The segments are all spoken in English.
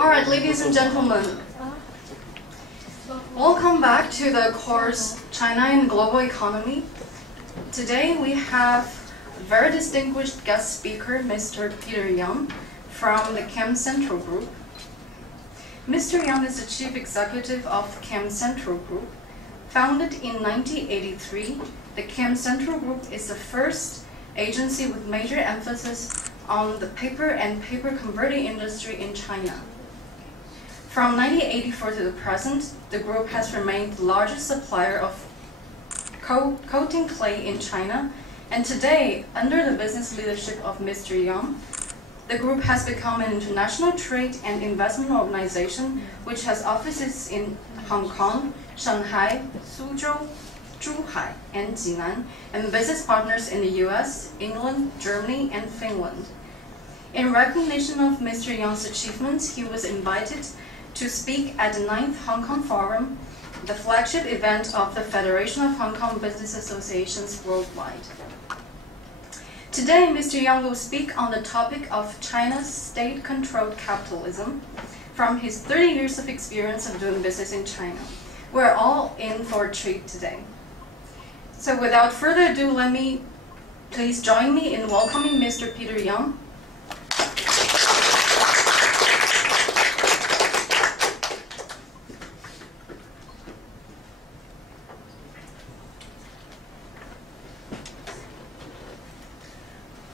Alright, ladies and gentlemen, welcome back to the course China and Global Economy. Today we have a very distinguished guest speaker, Mr. Peter Yang from the Chem Central Group. Mr. Yang is the Chief Executive of Chem Central Group. Founded in 1983, the Chem Central Group is the first agency with major emphasis on the paper and paper converting industry in China. From 1984 to the present, the group has remained the largest supplier of coating clay in China, and today, under the business leadership of Mr. Yang, the group has become an international trade and investment organization which has offices in Hong Kong, Shanghai, Suzhou, Zhuhai, and Jinan, and business partners in the US, England, Germany, and Finland. In recognition of Mr. Yang's achievements, he was invited to speak at the 9th Hong Kong Forum, the flagship event of the Federation of Hong Kong Business Associations Worldwide. Today, Mr. Yang will speak on the topic of China's state-controlled capitalism from his 30 years of experience of doing business in China. We're all in for a treat today. So without further ado, please join me in welcoming Mr. Peter Yang.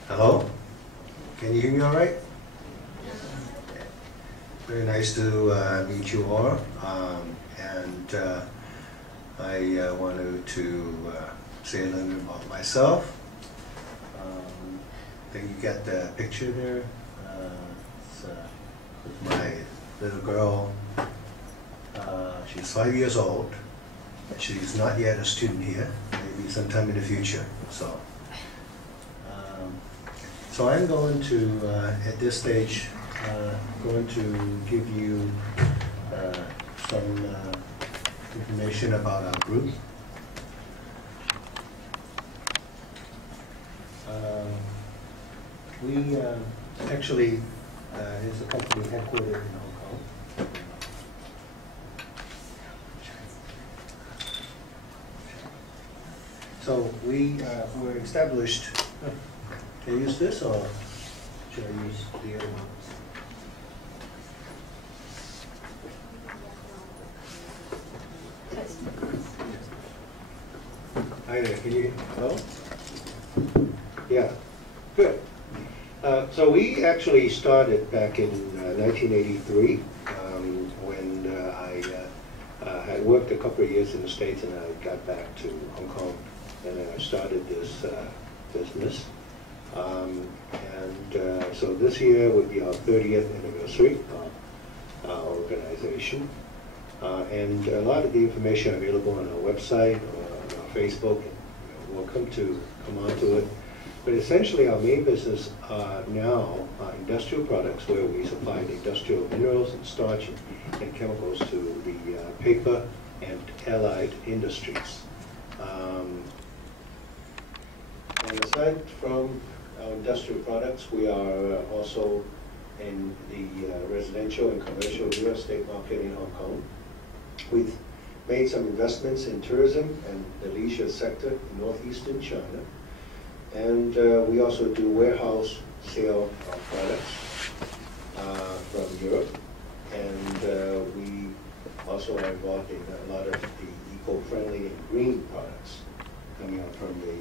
Hello? Can you hear me all right? Very nice to meet you all. I wanted to say a little bit about myself. I think you got the picture there. It's my little girl. She's 5 years old. She's not yet a student here, maybe sometime in the future. So I'm going to, at this stage, going to give you some information about our group. We actually is a company headquartered in Hong Kong. So we were established. Can I use this or should I use the other one? Hi there, can you, hello? Yeah, good. So we actually started back in 1983 when I had worked a couple of years in the States and I got back to Hong Kong and then I started this business. So this year would be our 30th anniversary of our organization. And a lot of the information available on our website or on our Facebook, and we'll come onto it. But essentially our main business now are industrial products where we supply the industrial minerals and starch and chemicals to the paper and allied industries. And aside from our industrial products, we are also in the residential and commercial real estate market in Hong Kong. We've made some investments in tourism and the leisure sector in northeastern China. And we also do warehouse sale of products from Europe. And we also are involved in a lot of the eco-friendly and green products coming out from the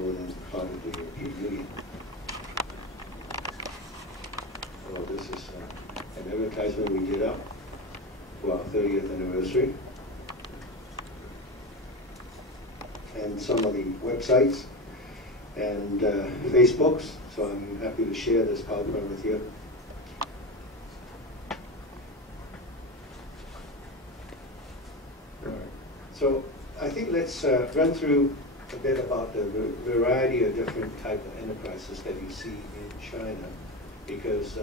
northern part of the European Union. So this is an advertisement we did up for our 30th anniversary. And some of the websites and Facebooks, so I'm happy to share this PowerPoint with you. All right. So I think let's run through a bit about the variety of different type of enterprises that you see in China, because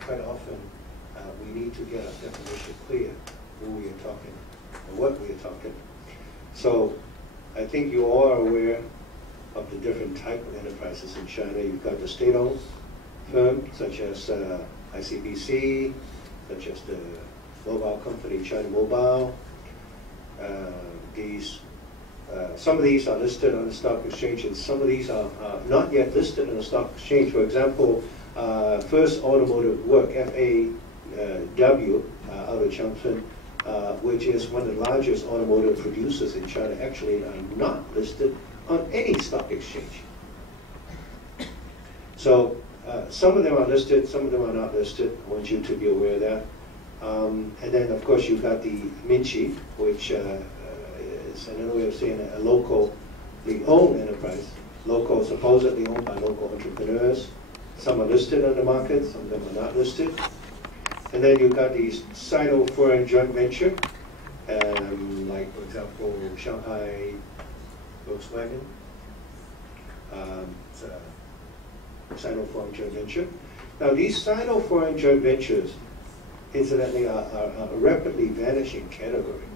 quite often we need to get our definition clear, who we are talking, or what we are talking. So I think you all are aware of the different type of enterprises in China. You've got the state-owned firm, such as ICBC, such as the mobile company China Mobile. Some of these are listed on the stock exchange, and some of these are not yet listed on the stock exchange. For example, First Automotive Work, FAW, out of Changchun, which is one of the largest automotive producers in China, actually are not listed on any stock exchange. So some of them are listed, some of them are not listed. I want you to be aware of that. And then, of course, you've got the Minchi, which is another way of saying a locally owned enterprise. Local, supposedly owned by local entrepreneurs. Some are listed on the market, some of them are not listed. And then you've got the Sino-foreign joint venture, like, for example, Shanghai Volkswagen. It's a Sino-foreign joint venture. Now, these Sino-foreign joint ventures, incidentally, are a rapidly vanishing category.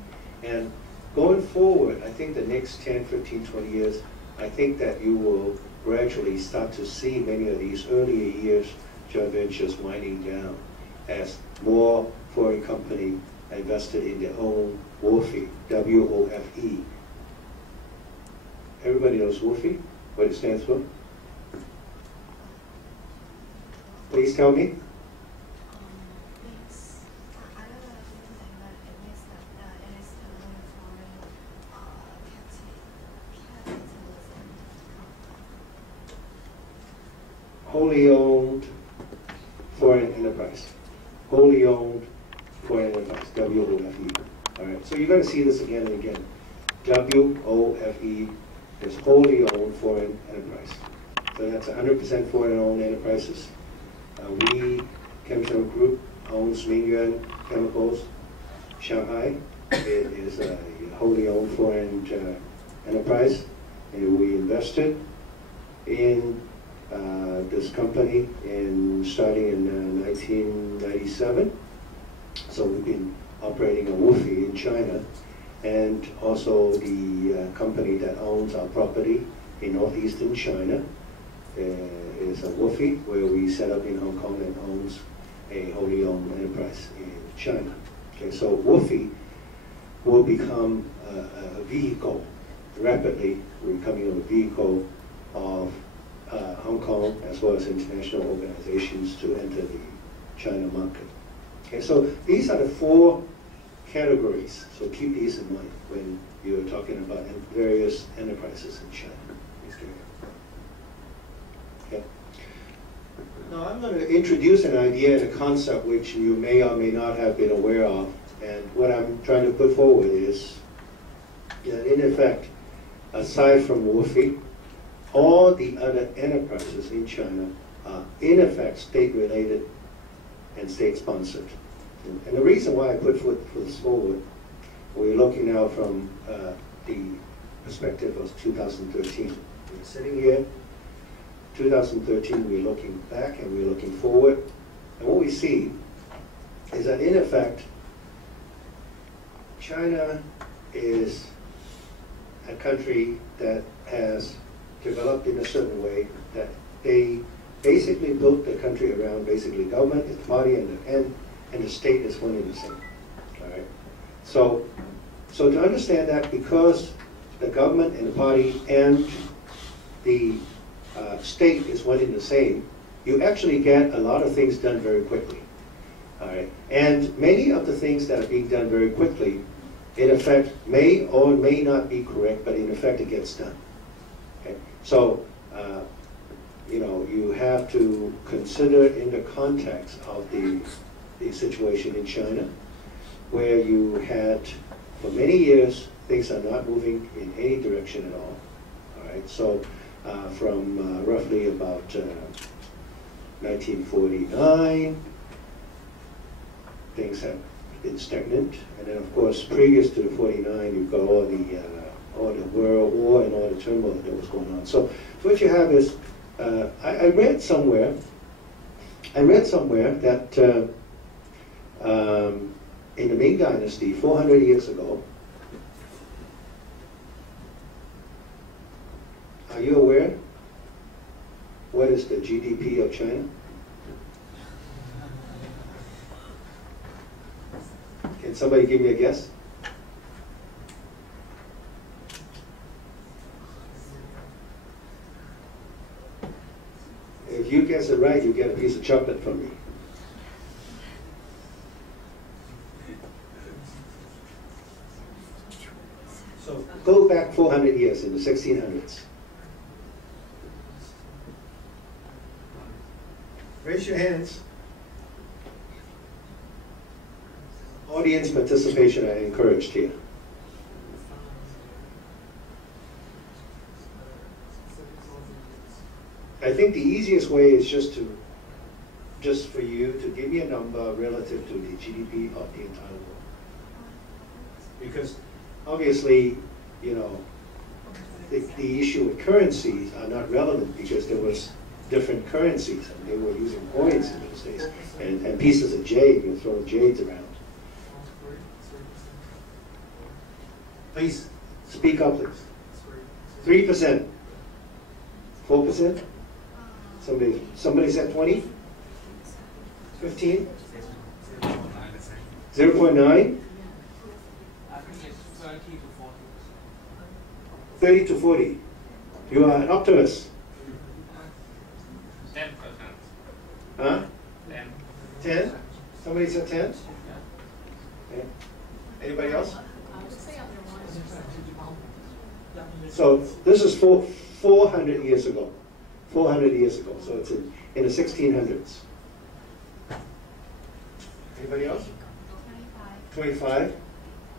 And going forward, I think the next 10, 15, 20 years, I think that you will gradually start to see many of these earlier years joint ventures winding down as more foreign companies invested in their own WOFE, W-O-F-E. Everybody knows WOFE, what it stands for? Please tell me. Wholly owned foreign enterprise. Wholly owned foreign enterprise, W-O-F-E. All right, so you're going to see this again and again. W-O-F-E is wholly owned foreign enterprise. So that's 100% foreign owned enterprises. We, Chemchemical Group, owns Mingyuan Chemicals, Shanghai. It is a wholly owned foreign enterprise, and we invested in this company starting in 1997. So we've been operating a WOFE in China, and also the company that owns our property in northeastern China is a WOFE, where we set up in Hong Kong and owns a wholly owned enterprise in China. Okay, so WOFE will become a vehicle, rapidly becoming a vehicle of Hong Kong as well as international organizations to enter the China market. Okay, so these are the four categories. So keep these in mind when you're talking about various enterprises in China. Okay. Now I'm going to introduce an idea and a concept which you may or may not have been aware of. And what I'm trying to put forward is that in effect, aside from WOFE, all the other enterprises in China are in effect state-related and state-sponsored. And the reason why I put this forward, we're looking now from the perspective of 2013. We're sitting here, 2013, we're looking back and we're looking forward. And what we see is that in effect, China is a country that has developed in a certain way that they basically built the country around basically government, the party, and the state is one and the same. All right. So to understand that, because the government and the party and the state is one and the same, you actually get a lot of things done very quickly. All right. And many of the things that are being done very quickly, in effect, may or may not be correct, but in effect, it gets done. Okay. So, you know, you have to consider in the context of the situation in China, where you had, for many years, things are not moving in any direction at all. All right. So, from roughly about 1949, things have been stagnant, and then of course previous to the 49, you've got all the world war and all the turmoil that was going on. So what you have is, I read somewhere that in the Ming Dynasty, 400 years ago, are you aware what is the GDP of China? somebody give me a guess? If you guess it right, you get a piece of chocolate from me. So go back 400 years in the 1600s. Raise your hands. Audience participation are encouraged here. I think the easiest way is just for you to give me a number relative to the GDP of the entire world. Because obviously, you know, the issue with currencies are not relevant because there was different currencies and they were using coins in those days and pieces of jade, you throw jades around. Please speak up, please. 3%, 4%. Somebody said 20? 15? 0.9? 30 to 40. You are an optimist. 10%. Huh? 10. 10? Somebody said 10? Okay. Anybody else? So this is 400 years ago. 400 years ago. So it's in the 1600s. Anybody else? 25.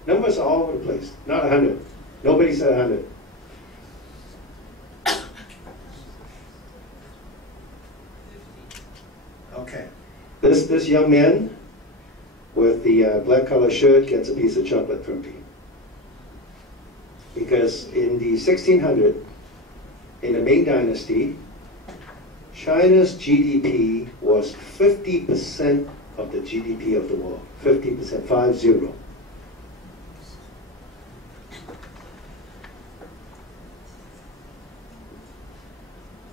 Numbers are all over the place. Not 100. Nobody said 100. Okay. This young man with the black collar shirt gets a piece of chocolate from me. Because in the 1600s, in the Ming Dynasty, China's GDP was 50% of the GDP of the world. 50%, 50.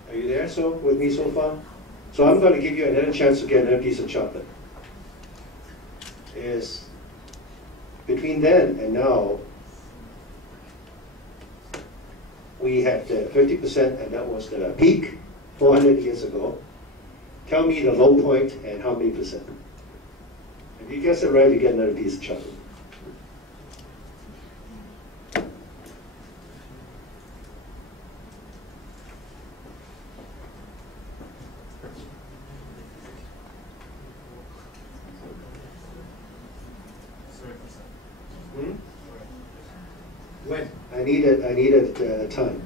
Are you there with me so far? So I'm going to give you another chance to get another piece of chocolate. Is between then and now, we had 50%, and that was the peak 400 years ago. Tell me the low point and how many percent. If you guess it right, you get another piece of chocolate. When? I needed time.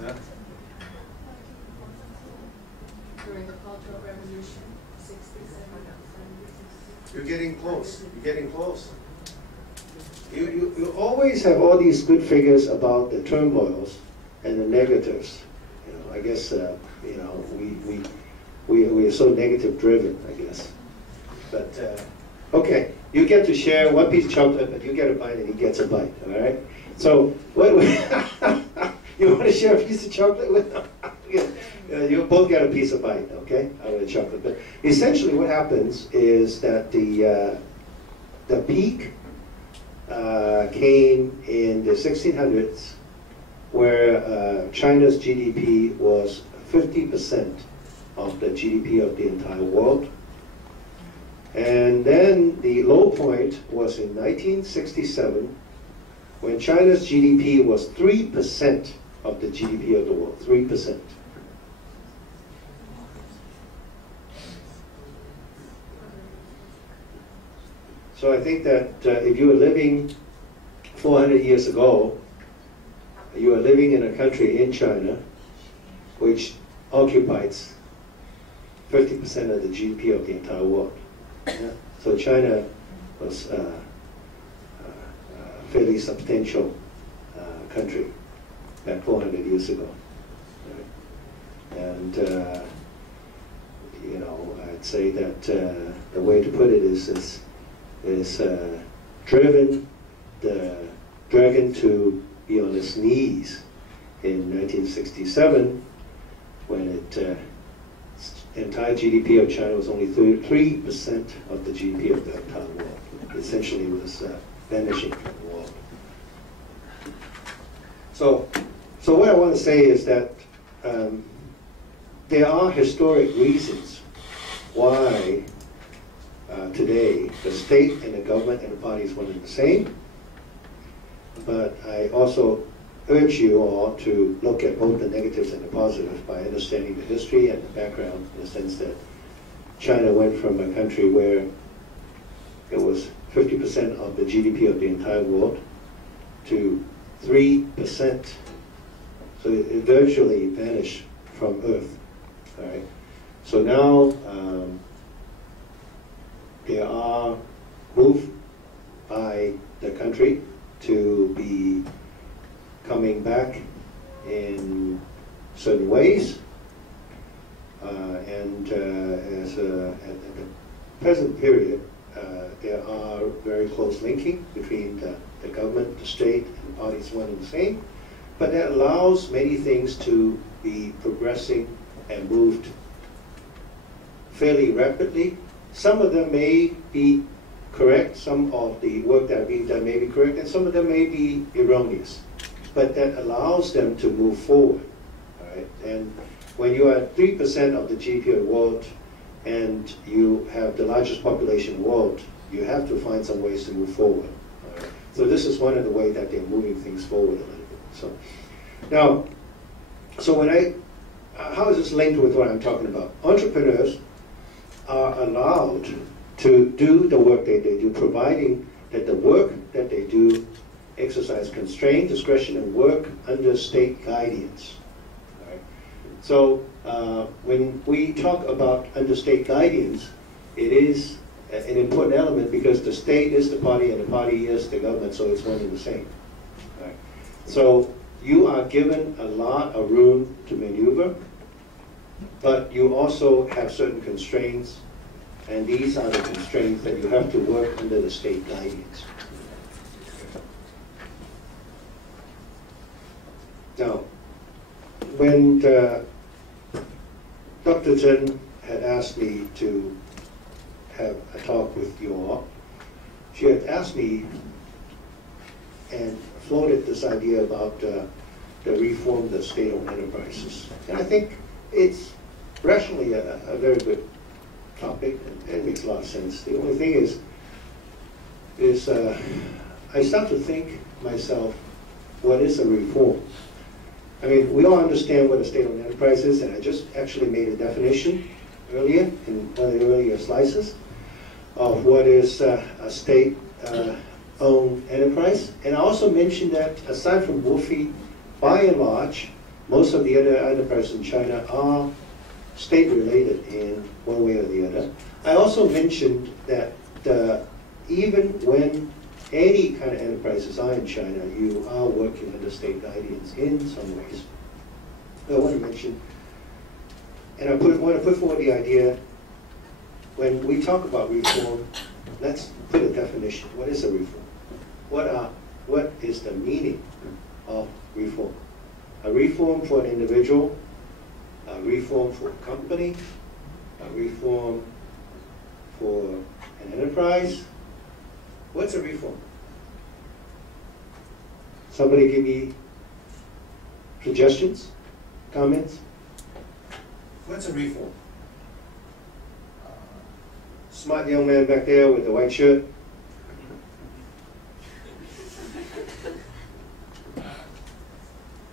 Huh? During the Cultural Revolution, 67. You're getting close. You're getting close. You always have all these good figures about the turmoils and the negatives. You know, I guess you know we are so negative driven, I guess. But okay, you get to share one piece of chocolate, but you get a bite and he gets a bite. All right. So what? You want to share a piece of chocolate with them? You both get a piece of bite, okay, out of the chocolate. But essentially, what happens is that the peak came in the 1600s, where China's GDP was 50% of the GDP of the entire world. And then the low point was in 1967, when China's GDP was 3% of the GDP of the world, 3%. So I think that if you were living 400 years ago, you are living in a country in China which occupies 50% of the GDP of the entire world. Yeah? So China was a fairly substantial country back 400 years ago. Right? And you know, I'd say that the way to put it is driven the dragon to be on its knees in 1967 when entire GDP of China was only 3% of the GDP of the entire world. Essentially, it was vanishing from the world. So what I want to say is that there are historic reasons why today the state and the government and the party is one and the same. But I also urge you all to look at both the negatives and the positives by understanding the history and the background, in the sense that China went from a country where it was 50% of the GDP of the entire world to 3%. So it virtually vanished from Earth. All right. So now there are moves by the country to be coming back in certain ways, and at the present period, there are very close linking between the government, the state, and the parties one and the same, but that allows many things to be progressing and moved fairly rapidly. Some of them may be correct, some of the work that are being done may be correct, and some of them may be erroneous. But that allows them to move forward. All right? And when you are 3% of the GDP of the world and you have the largest population in the world, you have to find some ways to move forward. All right? So this is one of the ways that they're moving things forward a little bit. So now, how is this linked with what I'm talking about? Entrepreneurs are allowed to do the work that they do, providing that the work that they do exercise constrained discretion and work under state guidance. Right? So when we talk about under state guidance, it is an important element because the state is the party and the party is the government, so it's one and the same. Right? So you are given a lot of room to maneuver, but you also have certain constraints, and these are the constraints that you have to work under the state guidance. Now, when Dr. Chen had asked me to have a talk with you all, she had asked me and floated this idea about the reform of the state-owned enterprises. And I think it's rationally a very good topic, and it makes a lot of sense. The only thing is I start to think myself, what is a reform? I mean, we all understand what a state-owned enterprise is, and I just actually made a definition earlier in one of the earlier slices of what is a state-owned enterprise. And I also mentioned that aside from WOFE, by and large, most of the other enterprises in China are state-related in one way or the other. I also mentioned that even when any kind of enterprises are in China, you are working under state guidance in some ways. I want to mention, and I want to put forward the idea, when we talk about reform, let's put a definition. What is a reform? What is the meaning of reform? A reform for an individual, a reform for a company, a reform for an enterprise. What's a reform? Somebody give me suggestions, comments? What's a reform? Smart young man back there with the white shirt.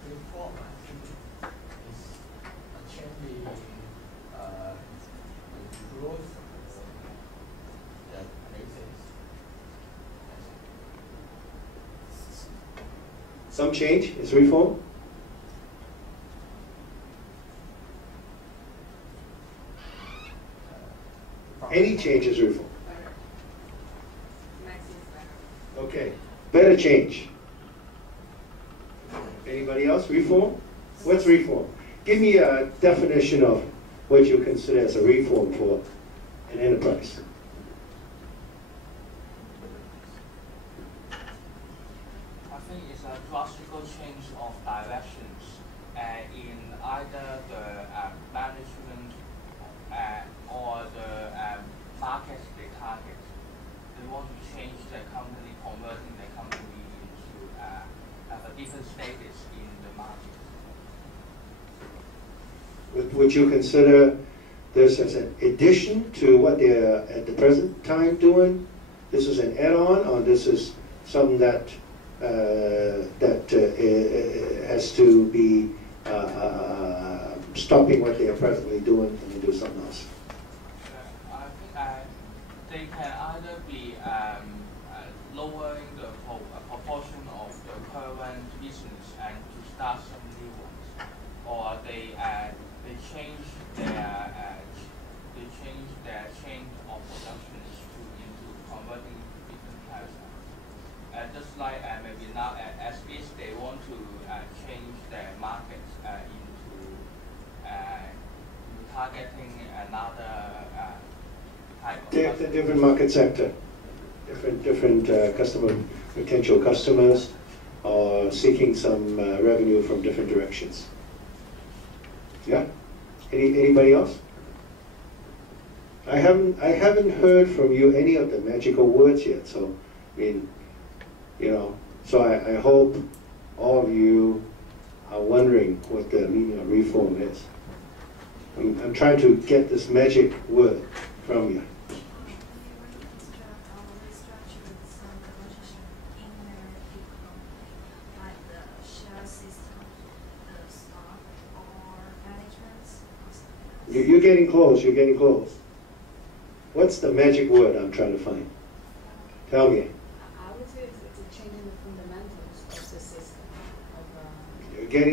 Reform, I think, is changing the growth that exists. Some change is reform. Any change is reform. Okay, better change. Anybody else? Reform? What's reform? Give me a definition of what you consider as a reform for an enterprise. I think it's a drastic change of directions in either the management the company converting the company into have a different status in the market? Would you consider this as an addition to what they're at the present time doing? This is an add-on, or this is something that has to be stopping what they are presently doing and they do something else? I think they can either be lowering the proportion of the current business and to start some new ones, or they change their chain of productions into converting different types. Just like maybe now as if they want to change their market into targeting another type of customer. Different market sector, different potential customers, or seeking some revenue from different directions. Yeah. Anybody else? I haven't heard from you any of the magical words yet. So, I mean, so I hope all of you are wondering what the meaning of reform is. I'm trying to get this magic word from you. You're getting close, you're getting close. What's the magic word I'm trying to find? Tell me. I would say it's a change in the fundamentals of the system.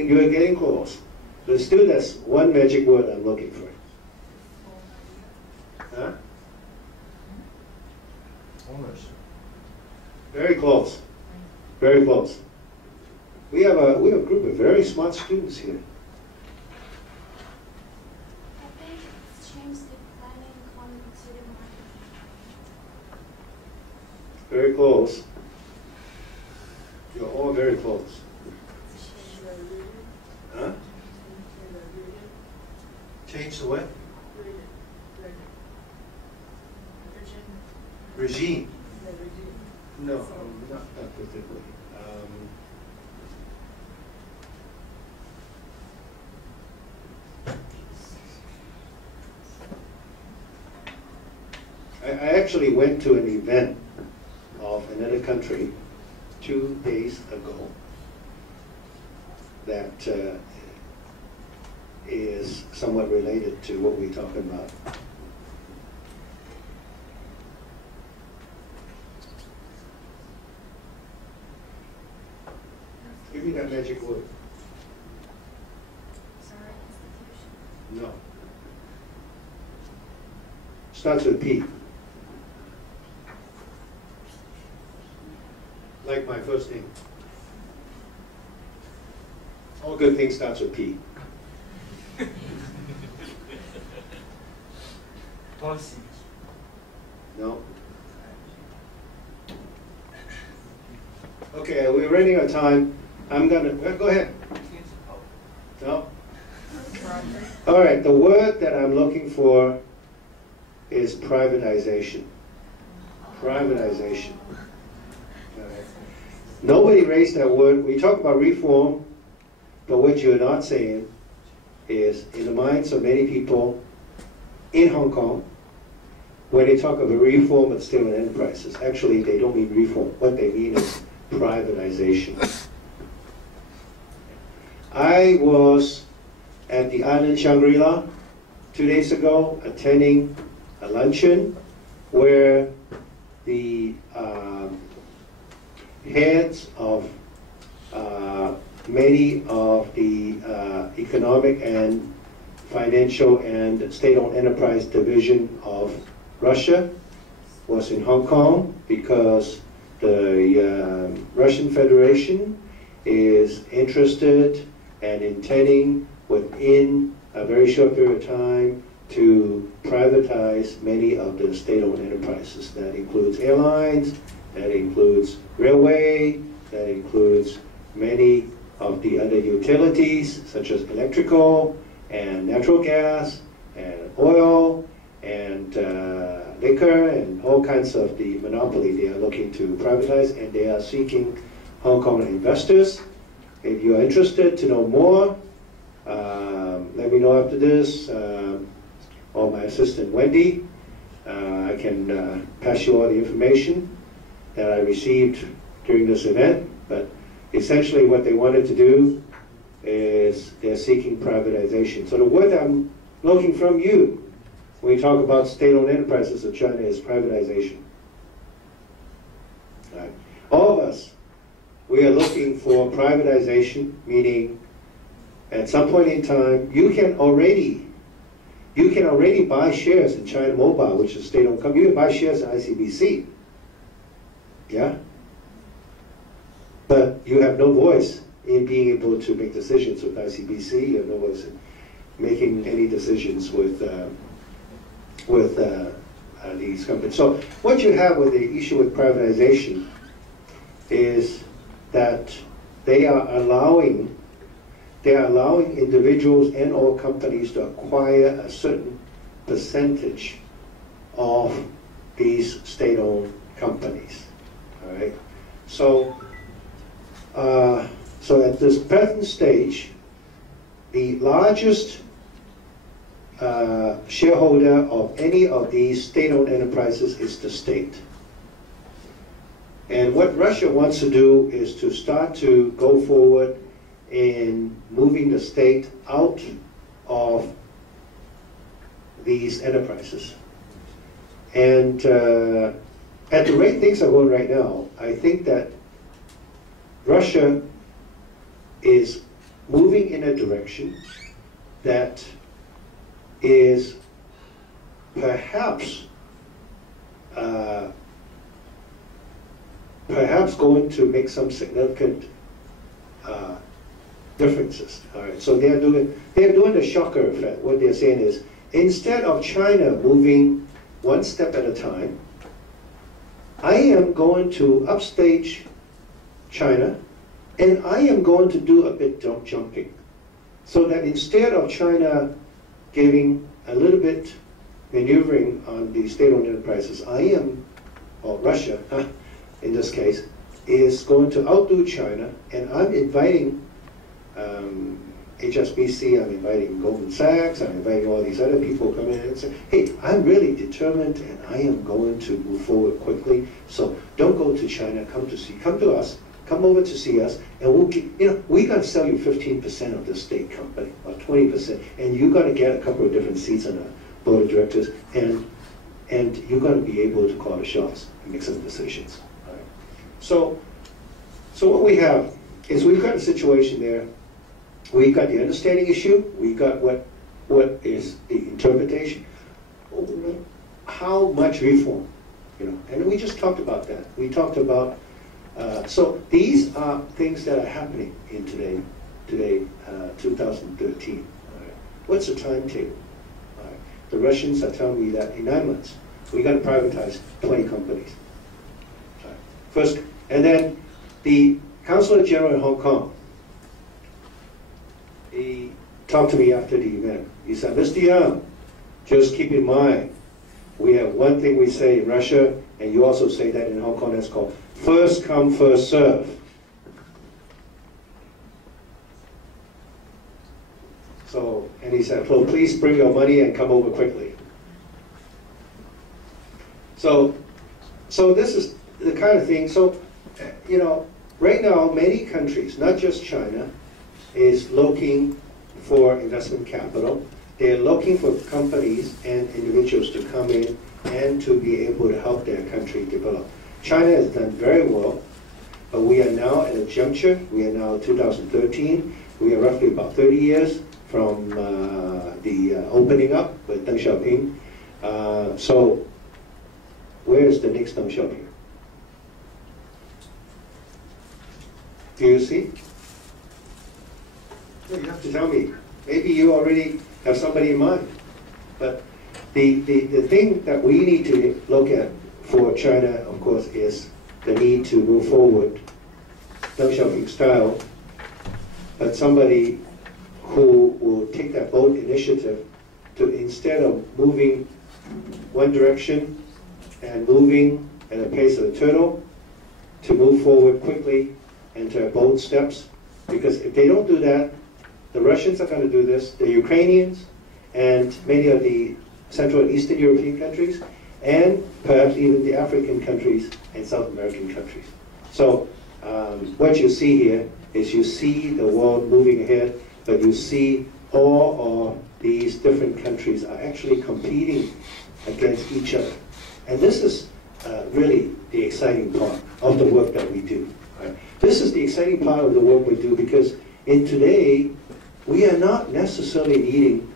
You're getting close. But still, that's one magic word I'm looking for. Huh? Ownership. Very close. Very close. We have a group of very smart students here. I think it's changed the planning coming to the market. Very close. You're all very close. Huh? Change the what? Regime. No, not particularly. I actually went to an event of another country 2 days ago that is somewhat related to what we're talking about. Give me that magic word. Sorry, institution. No. Starts with P. Like my first name. All good things starts with P. Policy. No. Okay, we're running out of time. I'm gonna go ahead. No. All right. The word that I'm looking for is privatization. Privatization. All right. Nobody raised that word. We talk about reform, but what you're not saying is, in the minds of many people in Hong Kong, when they talk of a reform of state-owned enterprises, actually they don't mean reform. What they mean is privatization. I was at the island Shangri-La 2 days ago attending a luncheon where the heads of many of the economic and financial and state-owned enterprise division of Russia was in Hong Kong because the Russian Federation is interested and intending within a very short period of time to privatize many of the state-owned enterprises. That includes airlines, that includes railway, that includes many of the other utilities such as electrical and natural gas and oil and liquor and all kinds of the monopoly they are looking to privatize, and they are seeking Hong Kong investors. If you are interested to know more, let me know after this, or my assistant Wendy. I can pass you all the information that I received during this event, but essentially what they wanted to do is they're seeking privatization. So the word I'm looking from you when we talk about state-owned enterprises of China is privatization. Right. All of us, we are looking for privatization, meaning at some point in time, you can already buy shares in China Mobile, which is a state-owned company. You can buy shares in ICBC. Yeah? But you have no voice in being able to make decisions with ICBC. You have no voice in making any decisions with these companies. So what you have with the issue with privatization is that they are allowing individuals and or companies to acquire a certain percentage of these state-owned companies. All right. So at this present stage, the largest shareholder of any of these state-owned enterprises is the state. And what Russia wants to do is to start to go forward in moving the state out of these enterprises. And at the rate things are going right now, I think that Russia is moving in a direction that is perhaps going to make some significant differences. All right. So they're doing the shocker effect. What they're saying is, instead of China moving one step at a time, I am going to upstage China, and I am going to do a bit jumping, so that instead of China giving a little bit maneuvering on the state-owned enterprises, I am, or Russia, in this case, is going to outdo China, and I'm inviting HSBC, I'm inviting Goldman Sachs, I'm inviting all these other people come in and say, hey, I'm really determined and I am going to move forward quickly, so don't go to China, come to us, come over to see us, and we're going to sell you 15% of the state company, or 20%, and you're going to get a couple of different seats on the board of directors, and you're going to be able to call the shots and make some decisions. All right. So what we have is we've got a situation there. We've got the understanding issue. We've got what is the interpretation. How much reform, and we just talked about that. We talked about. So these are things that are happening in today, 2013. All right. What's the timetable? All right. The Russians are telling me that in 9 months we got to privatize 20 companies. All right. First, and then the Consulate General in Hong Kong, he talked to me after the event. He said, Mr. Young, just keep in mind, we have one thing we say in Russia, and you also say that in Hong Kong, that's called first come, first serve. So, and he said, well, please bring your money and come over quickly. So this is the kind of thing. So, right now, many countries, not just China, is looking for investment capital. They're looking for companies and individuals to come in and to be able to help their country develop. China has done very well, but we are now at a juncture. We are now 2013. We are roughly about 30 years from the opening up with Deng Xiaoping. So where is the next Deng Xiaoping? Do you see? You have to tell me. Maybe you already have somebody in mind. But the thing that we need to look at for China, of course, is the need to move forward, Deng Xiaoping style, but somebody who will take that bold initiative to, instead of moving one direction, and moving at a pace of a turtle, to move forward quickly and to have bold steps. Because if they don't do that, the Russians are going to do this, the Ukrainians, and many of the Central and Eastern European countries, and perhaps even the African countries and South American countries. So what you see here is you see the world moving ahead, but you see all of these different countries are actually competing against each other. And this is really the exciting part of the work that we do. Right? This is the exciting part of the work we do, because in today, we are not necessarily needing,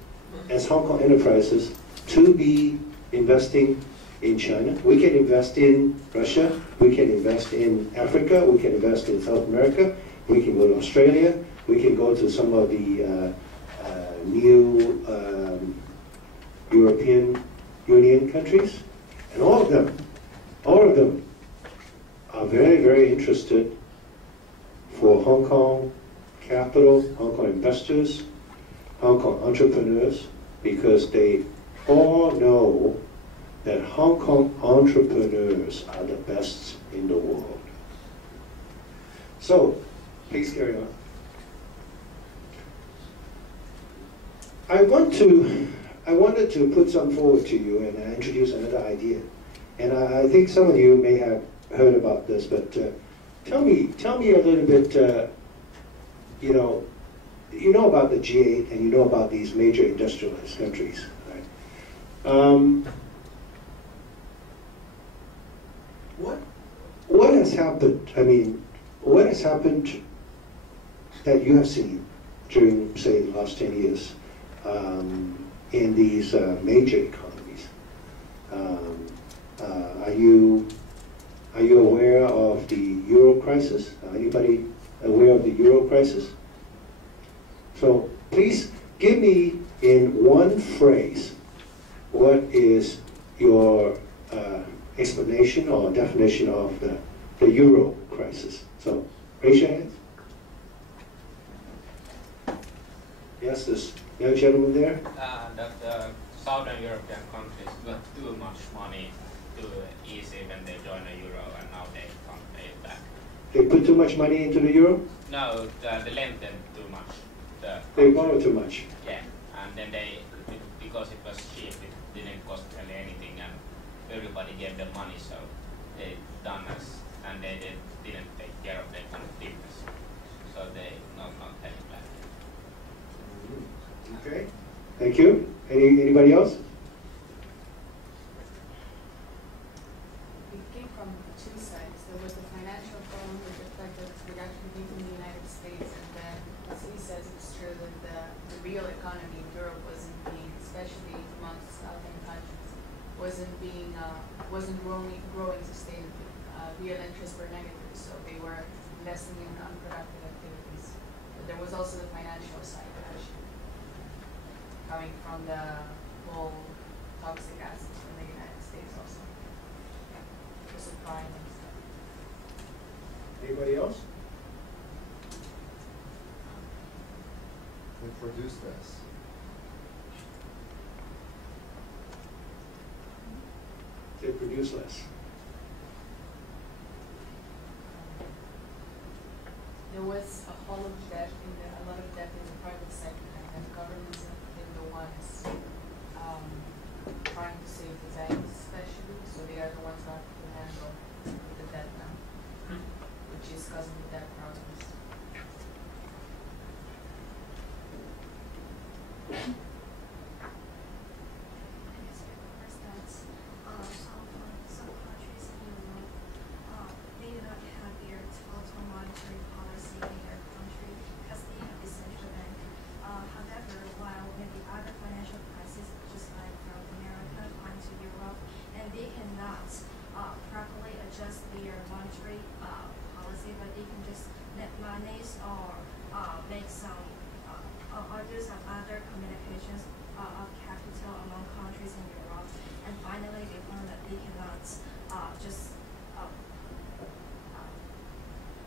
as Hong Kong enterprises, to be investing in China. We can invest in Russia, we can invest in Africa, we can invest in South America, we can go to Australia, we can go to some of the new European Union countries, and all of them are very, very interested for Hong Kong capital, Hong Kong investors, Hong Kong entrepreneurs, because they all know that Hong Kong entrepreneurs are the best in the world. So, please carry on. I wanted to put some forward to you and introduce another idea. And I think some of you may have heard about this, but tell me a little bit, you know about the G8 and you know about these major industrialized countries, right? What has happened? I mean, what has happened that you have seen during, say, the last 10 years in these major economies? Are you aware of the Euro crisis? Anybody aware of the Euro crisis? So please give me in one phrase what is your explanation or definition of the Euro crisis. So raise your hands. Yes, this young gentleman there. That the Southern European countries got too much money too easy when they joined the euro, and now they can't pay it back. They put too much money into the euro? No, they lent them too much. They borrowed too much. Yeah, and then because it was cheap, it didn't cost really anything, and everybody gave them money, so they done us, and they didn't take care of their connectiveness, so they not pay it back. Okay, thank you. Anybody else? It came from two sides. There was the financial problem, which reflected reduction came from the United States, and then, as he says, it's true that the real economy in Europe wasn't being, especially amongst Southern countries, wasn't growing sustainably. Real interests were negative, so they were investing in unproductive activities. But there was also the financial side, actually, coming from the whole toxic assets from the United States also. The supply and stuff. Anybody else? They produce less. They produce less. There was a lot of debt in the private sector, and the governments have been the ones trying to save the banks, especially, so they are the ones that have to handle the debt now, which is causing the debt problems. Some countries in Europe, they do not have their total monetary policy in their country because they have a central bank. However, while maybe other financial crises, just like from America onto Europe, and they cannot properly adjust their monetary policy, but they can just net monies or make some or do some other communications of capital among countries in Europe. And finally, they found that they cannot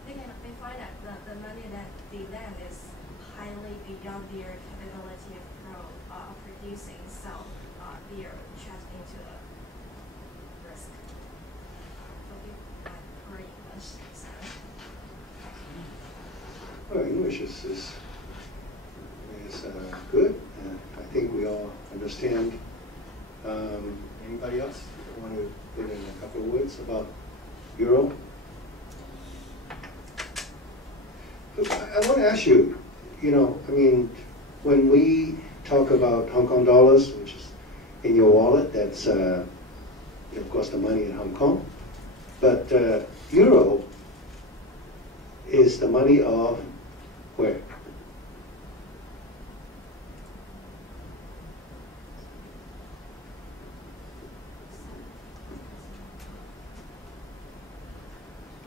they find that the money that they lend is highly beyond their capability of producing, so they are trapped into a risk. States. Well, English is good. I think we all understand. Anybody else want to put in a couple of words about Euro? I want to ask you, I mean, when we talk about Hong Kong dollars, which is in your wallet, that's, of course, the money in Hong Kong. But Euro is the money of where?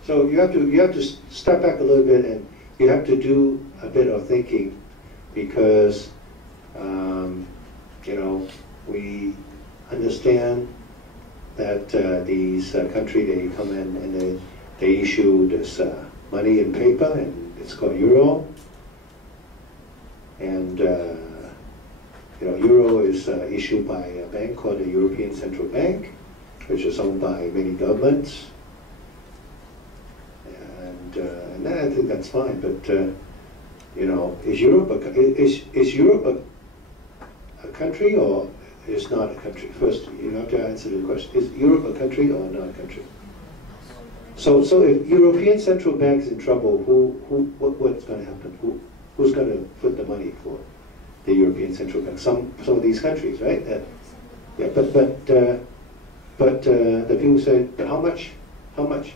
So you have to step back a little bit, and you have to do a bit of thinking, because we understand that these country, they come in and they issue this money in paper, and it's called Euro. And Euro is issued by a bank called the European Central Bank, which is owned by many governments. And I think that's fine, but is Europe a country, or is not a country? First, you have to answer the question: is Europe a country or not a country? So if European Central Bank is in trouble, what's going to happen? Who's going to put the money for the European Central Bank? Some of these countries, right? Yeah, but the people say, but how much? How much?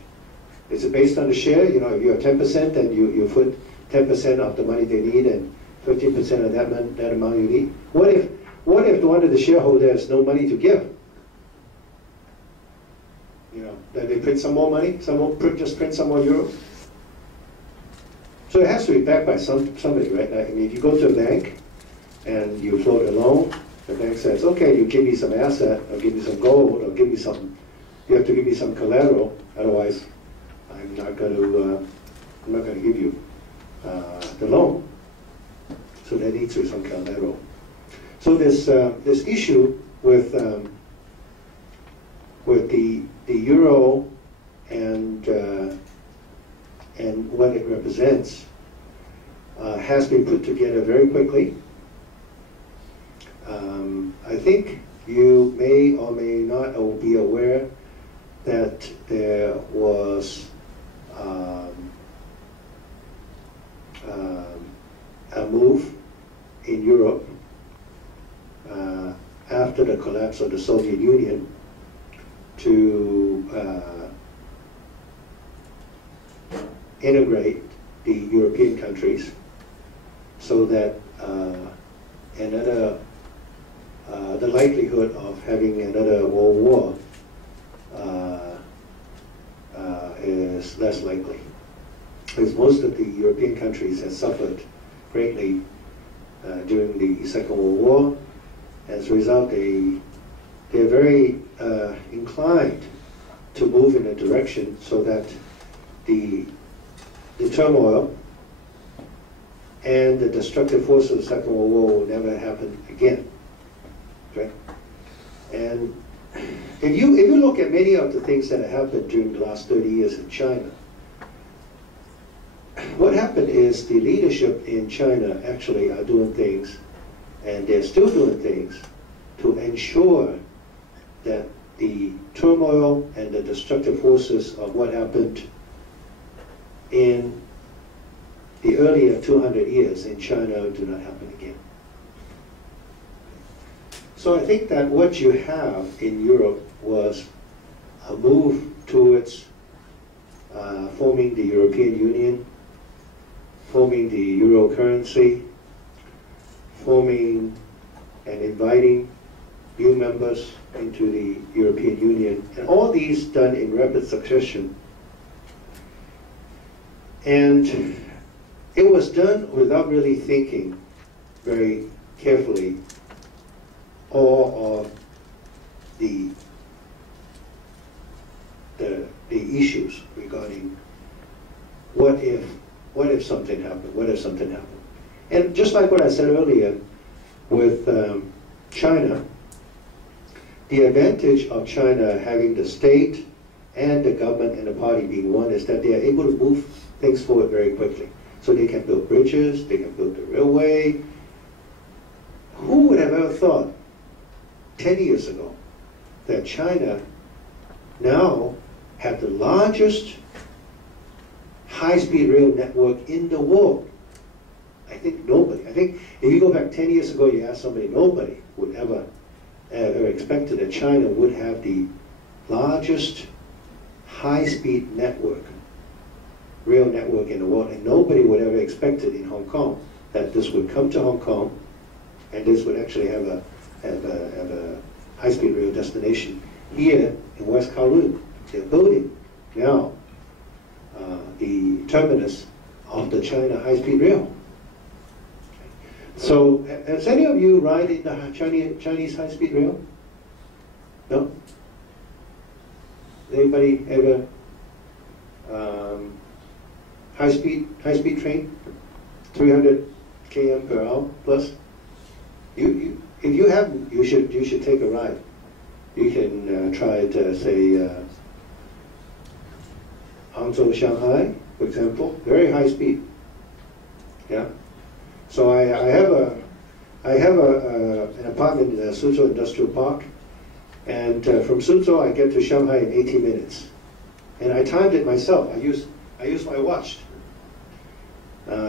Is it based on the share? If you have 10%, then you put 10% of the money they need, and 15% of that amount you need. What if one of the shareholders has no money to give? That they print some more money, just print some more euros. So it has to be backed by somebody, right? I mean, if you go to a bank and you float a loan, the bank says, okay, you give me some asset, or give me some gold, or give me some. You have to give me some collateral, otherwise I'm not going to give you the loan. So there needs to be some collateral. So this issue with the euro and what it represents has been put together very quickly. I think you may or may not be aware that there was a move in Europe after the collapse of the Soviet Union to integrate the European countries so that the likelihood of having another world war is less likely, because most of the European countries have suffered greatly during the Second World War. As a result, they're very inclined to move in a direction so that the turmoil and the destructive force of the Second World War will never happen again. Okay? And if you look at many of the things that have happened during the last 30 years in China, what happened is the leadership in China actually are doing things, and they're still doing things, to ensure that the turmoil and the destructive forces of what happened in the earlier 200 years in China do not happen again. So I think that what you have in Europe was a move towards forming the European Union, forming the euro currency, forming and inviting new members into the European Union, and all these done in rapid succession. And it was done without really thinking very carefully all of the issues regarding what if something happened, what if something happened. And just like what I said earlier with China, the advantage of China having the state and the government and the party being one is that they are able to move things forward very quickly. So they can build bridges, they can build the railway. Who would have ever thought 10 years ago that China now had the largest high-speed rail network in the world? I think nobody. I think if you go back 10 years ago, you ask somebody, nobody would ever expected that China would have the largest high-speed network, rail network in the world, and nobody would ever expected in Hong Kong that this would come to Hong Kong and this would actually have a high-speed rail destination here in West Kowloon. They're building now the terminus of the China high-speed rail. So, has any of you ridden the Chinese high-speed rail? No? Anybody ever high-speed train, 300 km per hour plus? If you haven't, you should take a ride. You can try it, say, Hangzhou, Shanghai, for example, very high speed. Yeah. So I have an apartment in the Suzhou Industrial Park, and from Suzhou I get to Shanghai in 80 minutes, and I timed it myself. I use my watch.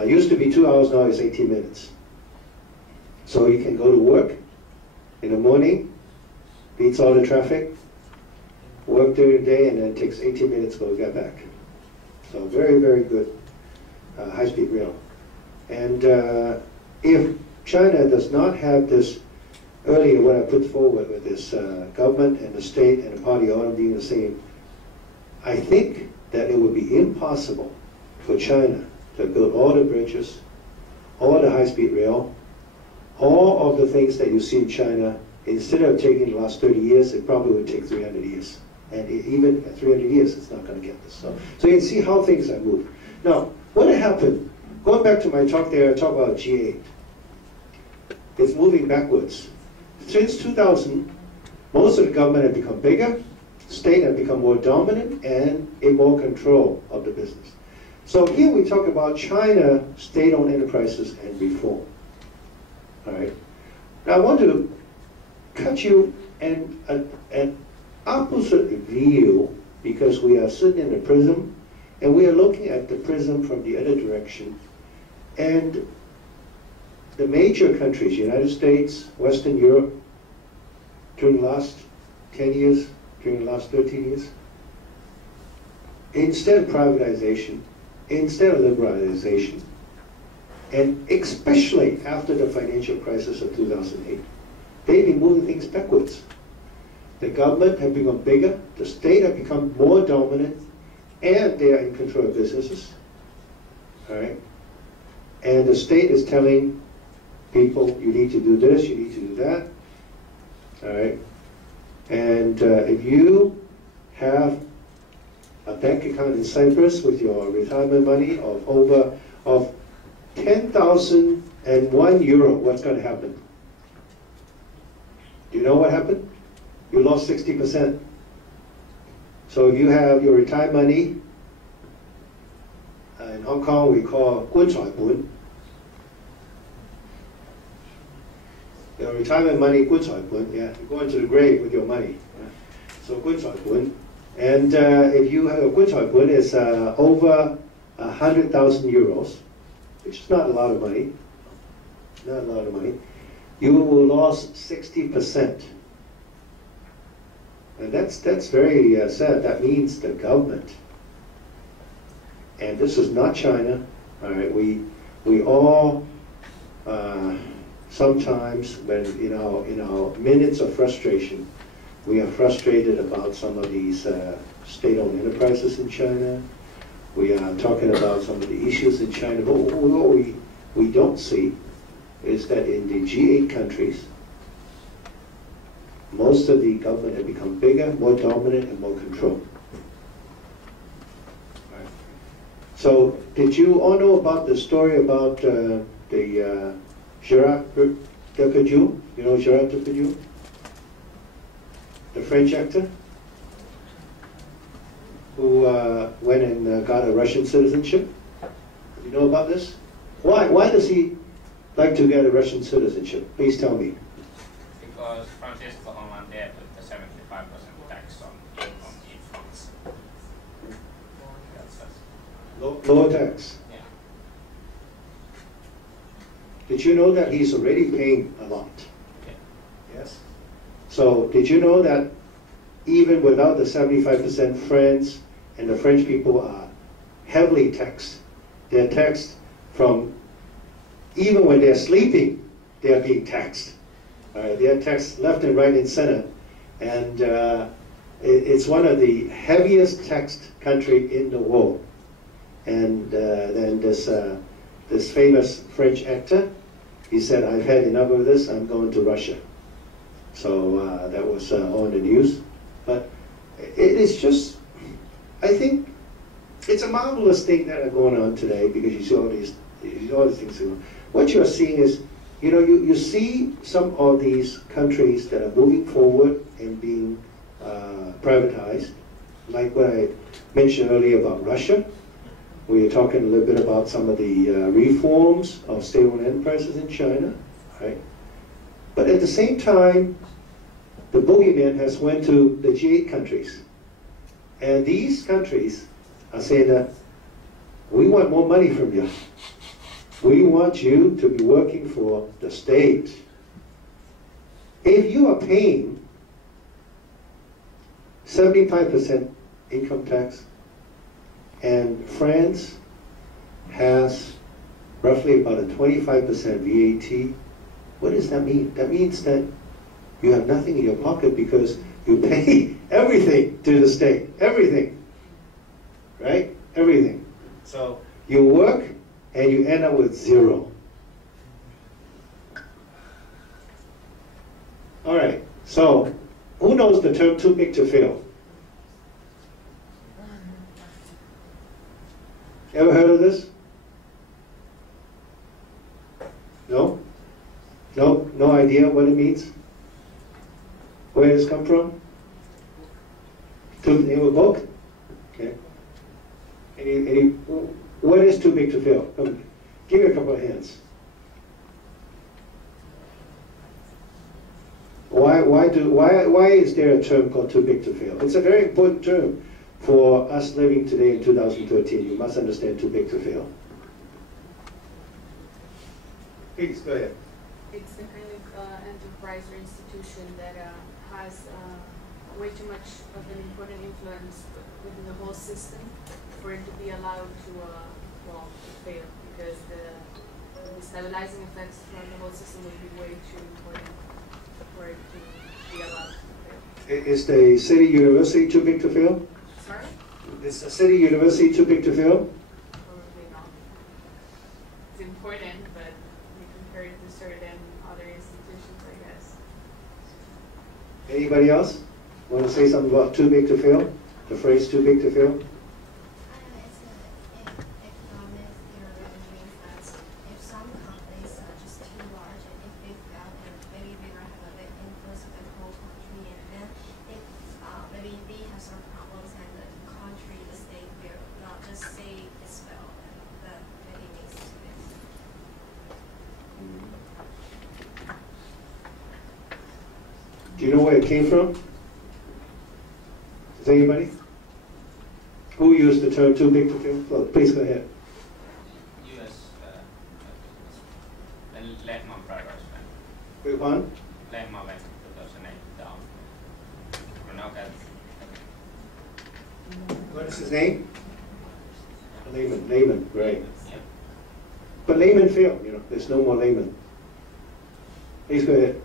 Used to be 2 hours, now it's 18 minutes. So you can go to work in the morning, beats all the traffic, work during the day, and then it takes 18 minutes to get back. So very, very good high-speed rail. And if China does not have this, earlier what I put forward with this government and the state and the party all being the same, I think that it would be impossible for China to build all the bridges, all the high-speed rail, all of the things that you see in China. Instead of taking the last 30 years, it probably would take 300 years. And even at 300 years, it's not going to get this. So you can see how things have moved. Now, what happened? Going back to my talk there, I talk about G8. It's moving backwards. Since 2000, most of the government have become bigger, state have become more dominant, and in more control of the business. So here we talk about China, state-owned enterprises, and reform. All right. Now I want to cut you an opposite view, because we are sitting in a prism and we are looking at the prism from the other direction. And the major countries, United States, Western Europe, during the last 10 years, during the last 13 years, instead of privatization, instead of liberalization, and especially after the financial crisis of 2008, they've been moving things backwards. The government have become bigger, the state have become more dominant, and they are in control of businesses. All right? And the state is telling people, you need to do this, you need to do that. All right? And if you have a bank account in Cyprus with your retirement money of 10,001 euro, what's going to happen? Do you know what happened? You lost 60%. So if you have your retirement money, in Hong Kong we call 棺材本. Your retirement money, 棺材本, yeah, you go into the grave with your money. Yeah. So 棺材本. And if you have a 棺材本, it's over 100,000 euros, which is not a lot of money. Not a lot of money. You will lose 60%. And that's very sad. That means the government, and this is not China, all right, we all sometimes when in our minutes of frustration, we are frustrated about some of these state-owned enterprises in China. We are talking about some of the issues in China, but what we don't see is that in the G8 countries, most of the government have become bigger, more dominant, and more controlled. Right. So, did you all know about the story about the Gérard Depardieu? You know Gérard Depardieu? The French actor? who went and got a Russian citizenship. You know about this? Why does he like to get a Russian citizenship? Please tell me. Because Francisco Hollande put the 75% tax on income in France. Lower tax. Yeah. Did you know that he's already paying a lot? Yeah. Yes. So did you know that even without the 75%, France and the French people are heavily taxed? They're taxed from, even when they're sleeping, they're being taxed. They're taxed left and right and center. And it's one of the heaviest taxed country in the world. And then this famous French actor, he said, I've had enough of this, I'm going to Russia. So that was on the news. But it is just, I think, it's a marvelous thing that are going on today, because you see all these things going on. What you're seeing is, you know, you see some of these countries that are moving forward and being privatized, like what I mentioned earlier about Russia. We were talking a little bit about some of the reforms of state-owned enterprises in China, right? But at the same time, the boogeyman has went to the G8 countries. And these countries are saying that we want more money from you. We want you to be working for the state. If you are paying 75% income tax, and France has roughly about a 25% VAT, what does that mean? That means that you have nothing in your pocket because you pay everything to the state. Everything. Right? Everything. So you work and you end up with zero. All right. So who knows the term too big to fail? Ever heard of this? No? No? No idea what it means? Where does it come from? In a book? Okay. What is too big to fail? Come, give me a couple of hands. Why is there a term called too big to fail? It's a very important term for us living today in 2013. You must understand too big to fail. Please, go ahead. It's the kind of enterprise or institution that has way too much of an important influence within the whole system for it to be allowed to fail, because the stabilizing effects from the whole system would be way too important for it to be allowed to fail. Is the city university too big to fail? Sorry? Is the city university too big to fail? Probably not. It's important, but we compare it to certain other institutions, I guess. Anybody else want to say something about too big to fail? The phrase too big to fail? It's an economic theory, which means that if some companies are just too large, and if they fail, then maybe they will have a big influence of the whole country, and then if maybe they have some problems, and the country, the state will not just say it's failed, and that maybe makes it too big. Do you know where it came from? Does anybody? Who used the term too big to fail? Well, please go ahead. US, the Lehman Brothers went. Wait, one? Lehman went 2008 down. Renault What is his name? Lehman, right. yeah. But Lehman failed, you know, there's no more Lehman. Please go ahead.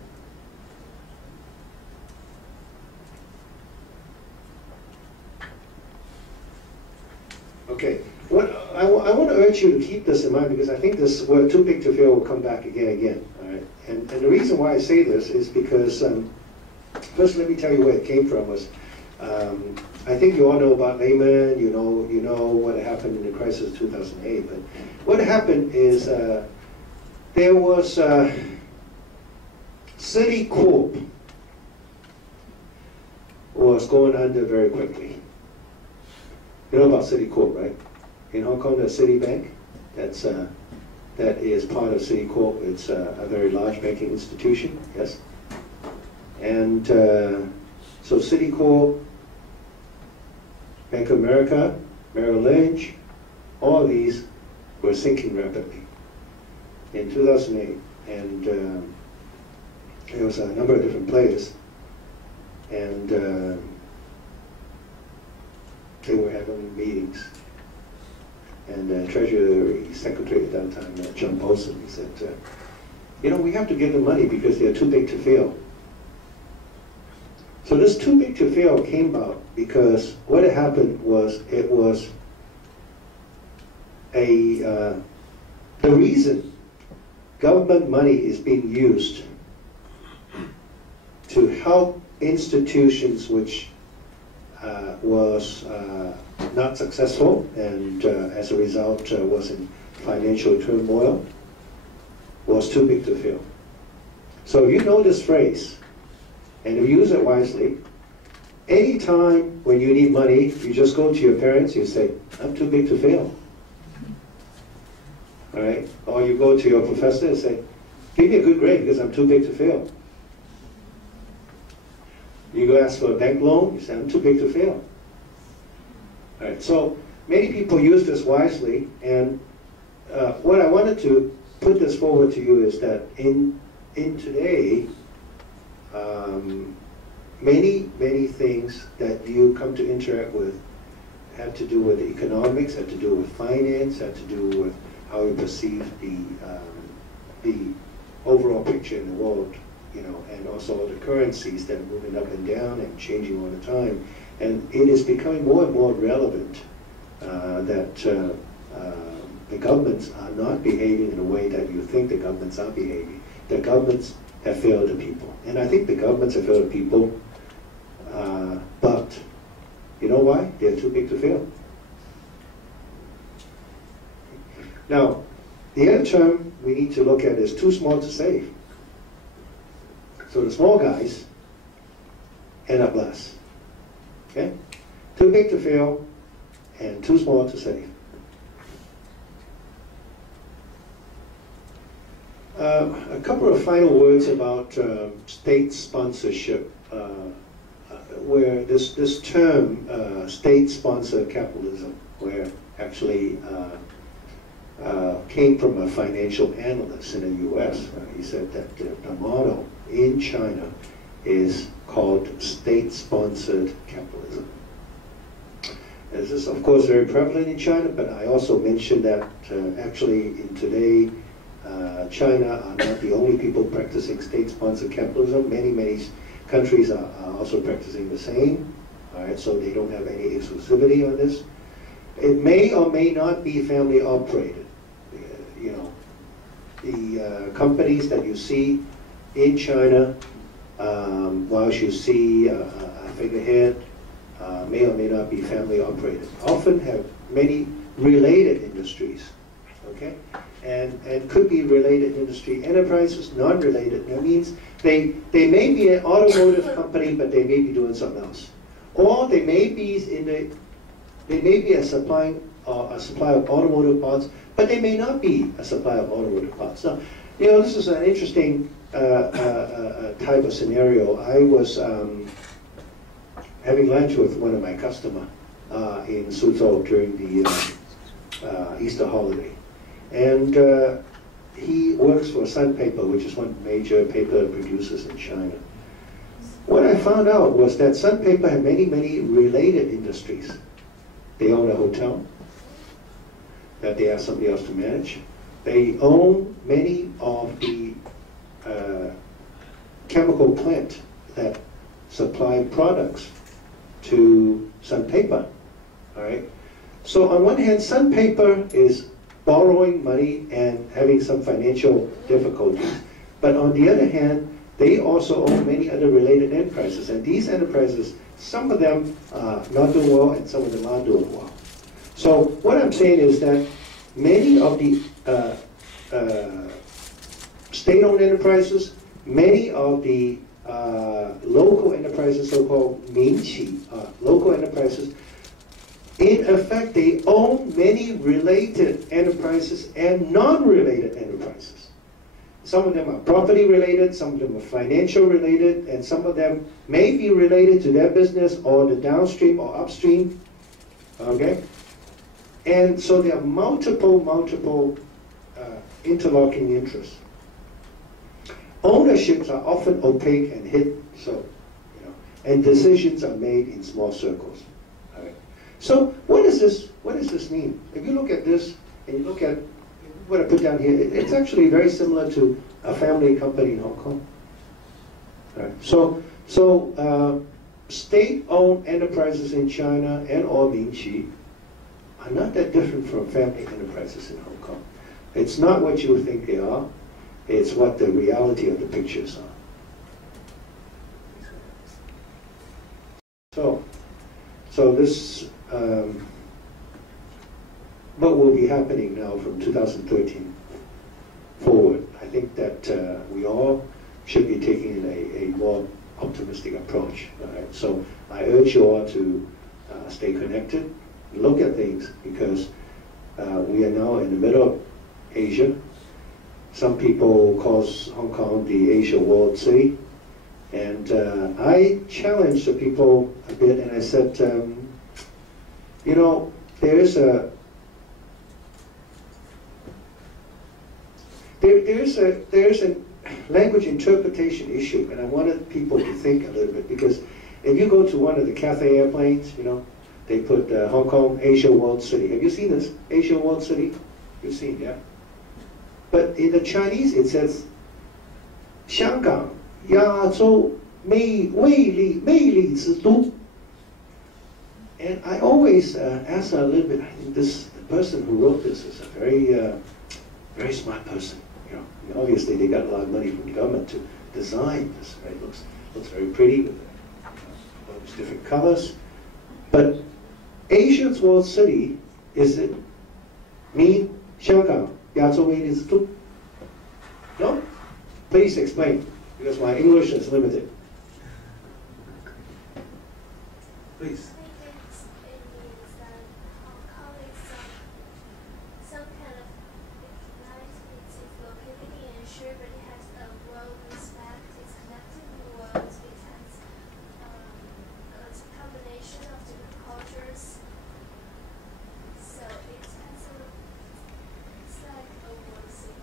Okay, I want to urge you to keep this in mind, because I think this word too big to fail will come back again. All right? And the reason why I say this is because, first let me tell you where it came from. Was I think you all know about Lehman, you know what happened in the crisis of 2008. But what happened is there was Citicorp was going under very quickly. You know about Citicorp, right? In Hong Kong, there's Citibank. That is part of Citicorp. It's a very large banking institution, yes. And so Citicorp, Bank of America, Merrill Lynch, all of these were sinking rapidly in 2008. And there was a number of different players. And they were having meetings. And the Treasury Secretary at that time, John Bolson, he said, you know, we have to give them money because they're too big to fail. So this too big to fail came about because what had happened was it was the reason government money is being used to help institutions which was not successful and as a result was in financial turmoil was too big to fail. So if you know this phrase and if you use it wisely, anytime when you need money, you just go to your parents, you say, I'm too big to fail. All right? Or you go to your professor and say, give me a good grade because I'm too big to fail. You go ask for a bank loan, you say, I'm too big to fail. All right, so many people use this wisely, and what I wanted to put this forward to you is that in today, many things that you come to interact with have to do with economics, have to do with finance, have to do with how you perceive the overall picture in the world, you know, and also the currencies that are moving up and down and changing all the time. And it is becoming more and more relevant that the governments are not behaving in a way that you think the governments are behaving. The governments have failed the people. And I think the governments have failed the people, but you know why? They're too big to fail. Now, the other term we need to look at is too small to save. So the small guys end up less. Okay? Too big to fail and too small to save. A couple of final words about state sponsorship, where this term, state-sponsored capitalism, where actually came from a financial analyst in the U.S. He said that the model in China is called state-sponsored capitalism. This is, of course, very prevalent in China, but I also mentioned that actually in today, China are not the only people practicing state-sponsored capitalism. Many countries are also practicing the same. All right, so they don't have any exclusivity on this. It may or may not be family operated. You know, the companies that you see in China, whilst you see a figurehead, may or may not be family operated. Often have many related industries, okay? And could be related industry enterprises, non-related. That means they may be an automotive company, but they may be doing something else. Or they may be a supplier of automotive parts, but they may not be a supplier of automotive parts. Now, you know, this is an interesting type of scenario. I was having lunch with one of my customers in Suzhou during the Easter holiday. And he works for Sun Paper, which is one major paper producers in China. What I found out was that Sun Paper had many related industries. They own a hotel that they ask somebody else to manage. They own many of the chemical plant that supply products to Sun Paper. All right. So on one hand, Sun Paper is borrowing money and having some financial difficulties. But on the other hand, they also own many other related enterprises. And these enterprises, some of them are not doing well and some of them are doing well. So what I'm saying is that many of the state-owned enterprises, many of the local enterprises, so-called 民企, local enterprises, In effect, they own many related enterprises and non-related enterprises. Some of them are property related, some of them are financial related, and some of them may be related to their business or the downstream or upstream. Okay? And so there are multiple interlocking interests. Ownerships are often opaque and hidden, so, and decisions are made in small circles. All right. So what does this mean? If you look at this and you look at what I put down here, it's actually very similar to a family company in Hong Kong. All right. So state-owned enterprises in China and or Minqi are not that different from family enterprises in Hong Kong. It's not what you think they are. It's what the reality of the pictures are. So this, what will be happening now from 2013 forward? I think that we all should be taking a more optimistic approach. All right? So I urge you all to stay connected, look at things, because we are now in the middle of Asia. Some people call Hong Kong the Asia World City. And I challenged the people a bit, and I said, there is a language interpretation issue, and I wanted people to think a little bit, because if you go to one of the Cathay airplanes, they put Hong Kong Asia World City. Have you seen this? Asia World City? You've seen, yeah? But in the Chinese, it says, 香港 亚洲魅力之都. And I always ask a little bit, I think the person who wrote this is a very smart person. Obviously they got a lot of money from the government to design this, right? Looks very pretty with all these different colors. But Asia's World City, is it mean 香港亚洲魅力之都? No? Please explain, because my English is limited. Please. I think it means that Hong Kong is some kind of it's located in Asia, but it has a world respect. It's connected to the world. It has a combination of different cultures. So it's like a world city.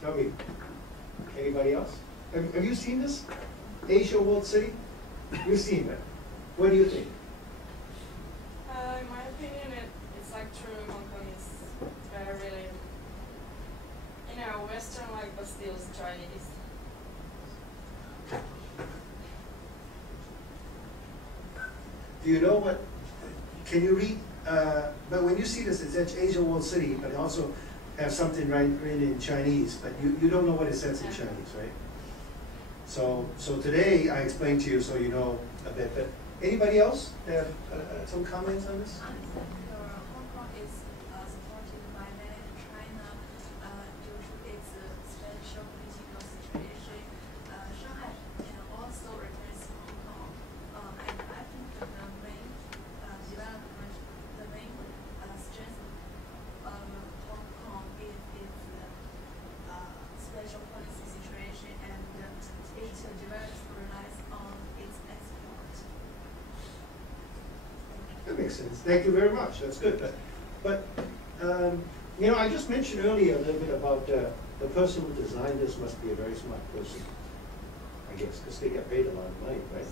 Tell me, anybody else? Have you seen this? Asia World City? You've seen that. What do you think? In my opinion, it's like true. Hong Kong is very really, Western-like, but still Chinese. Do you know what? Can you read? But when you see this, it says Asia World City, but it also have something written in Chinese, but you don't know what it says in Chinese, right? So today I explained to you, so you know a bit. But anybody else have some comments on this? Hong Kong is supported by mainland China due to its special political situation. Shanghai can also replace Hong Kong, and I think the main development, the main strength of Hong Kong is its special policy situation, and it develops relies on its export. That makes sense. Thank you very much. That's good. But I just mentioned earlier a little bit about the person who designed this must be a very smart person, I guess, because they get paid a lot of money, right?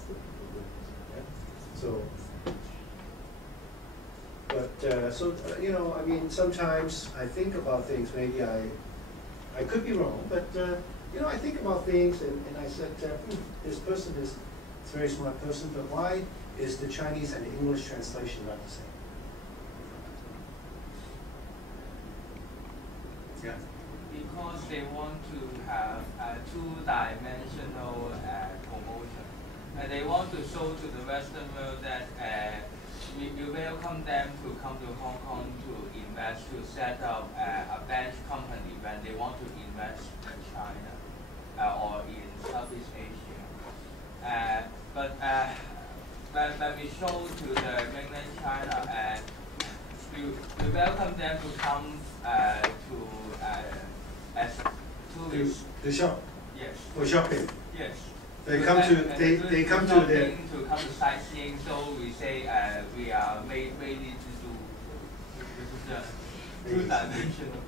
Yeah. I mean, sometimes I think about things. Maybe I could be wrong, but I think about things, and I said, this person is a very smart person, but why is the Chinese and the English translation not the same? Yeah. Because they want to have a two-dimensional promotion. And they want to show to the Western world that we welcome them to come to Hong Kong to invest, to set up a bench company when they want to invest in China or in Southeast Asia. But that we show to the mainland China, and we welcome them to come to as tourists. The shop Yes. for shopping. Yes. They come to they come to the come to sightseeing. So we say we are ready to do the two-dimensional.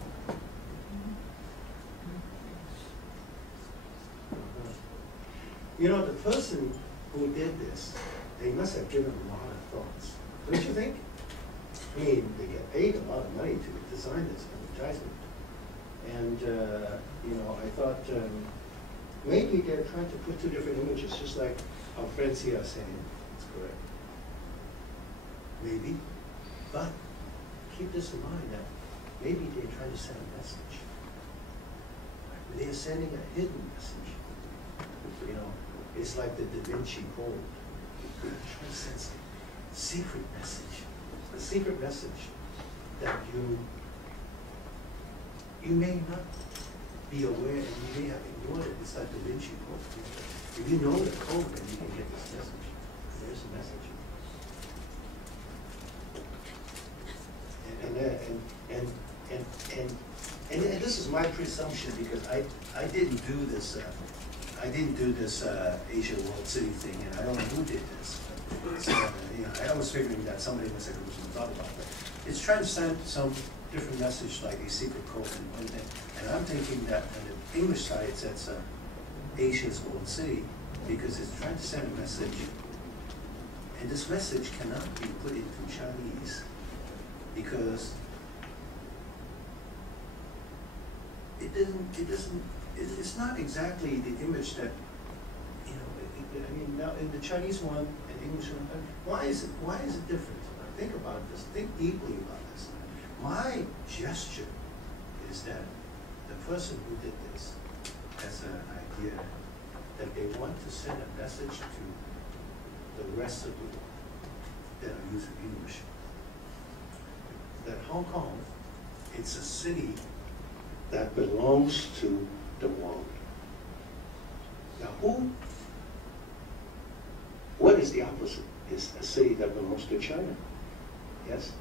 You know, the person who did this, they must have given a lot of thoughts, don't you think? I mean, they get paid a lot of money to design this advertisement. And, you know, I thought maybe they're trying to put two different images, just like our friends here are saying. That's correct. Maybe. But keep this in mind that maybe they're trying to send a message. They're sending a hidden message. You know, it's like the Da Vinci Code. Trying to send a secret message. A secret message that you may not be aware and you may have ignored it. It's like the Da Vinci Code. If you know the code, then you can get this message. There's a message. And this is my presumption because I didn't do this. I didn't do this Asia World City thing, and I don't know who did this. So, you know, I was figuring that somebody must have thought about it. It's trying to send some different message, like a secret code and one thing. And I'm thinking that on the English side it says Asia's World City because it's trying to send a message, and this message cannot be put into Chinese because it's not exactly the image that, you know, I mean, now in the Chinese one and English one, why is it different? Think about this, think deeply about this. My gesture is that the person who did this has an idea that they want to send a message to the rest of the world that are using English. That Hong Kong, it's a city that belongs to the world. Now what is the opposite? It's a city that belongs to China. Yes?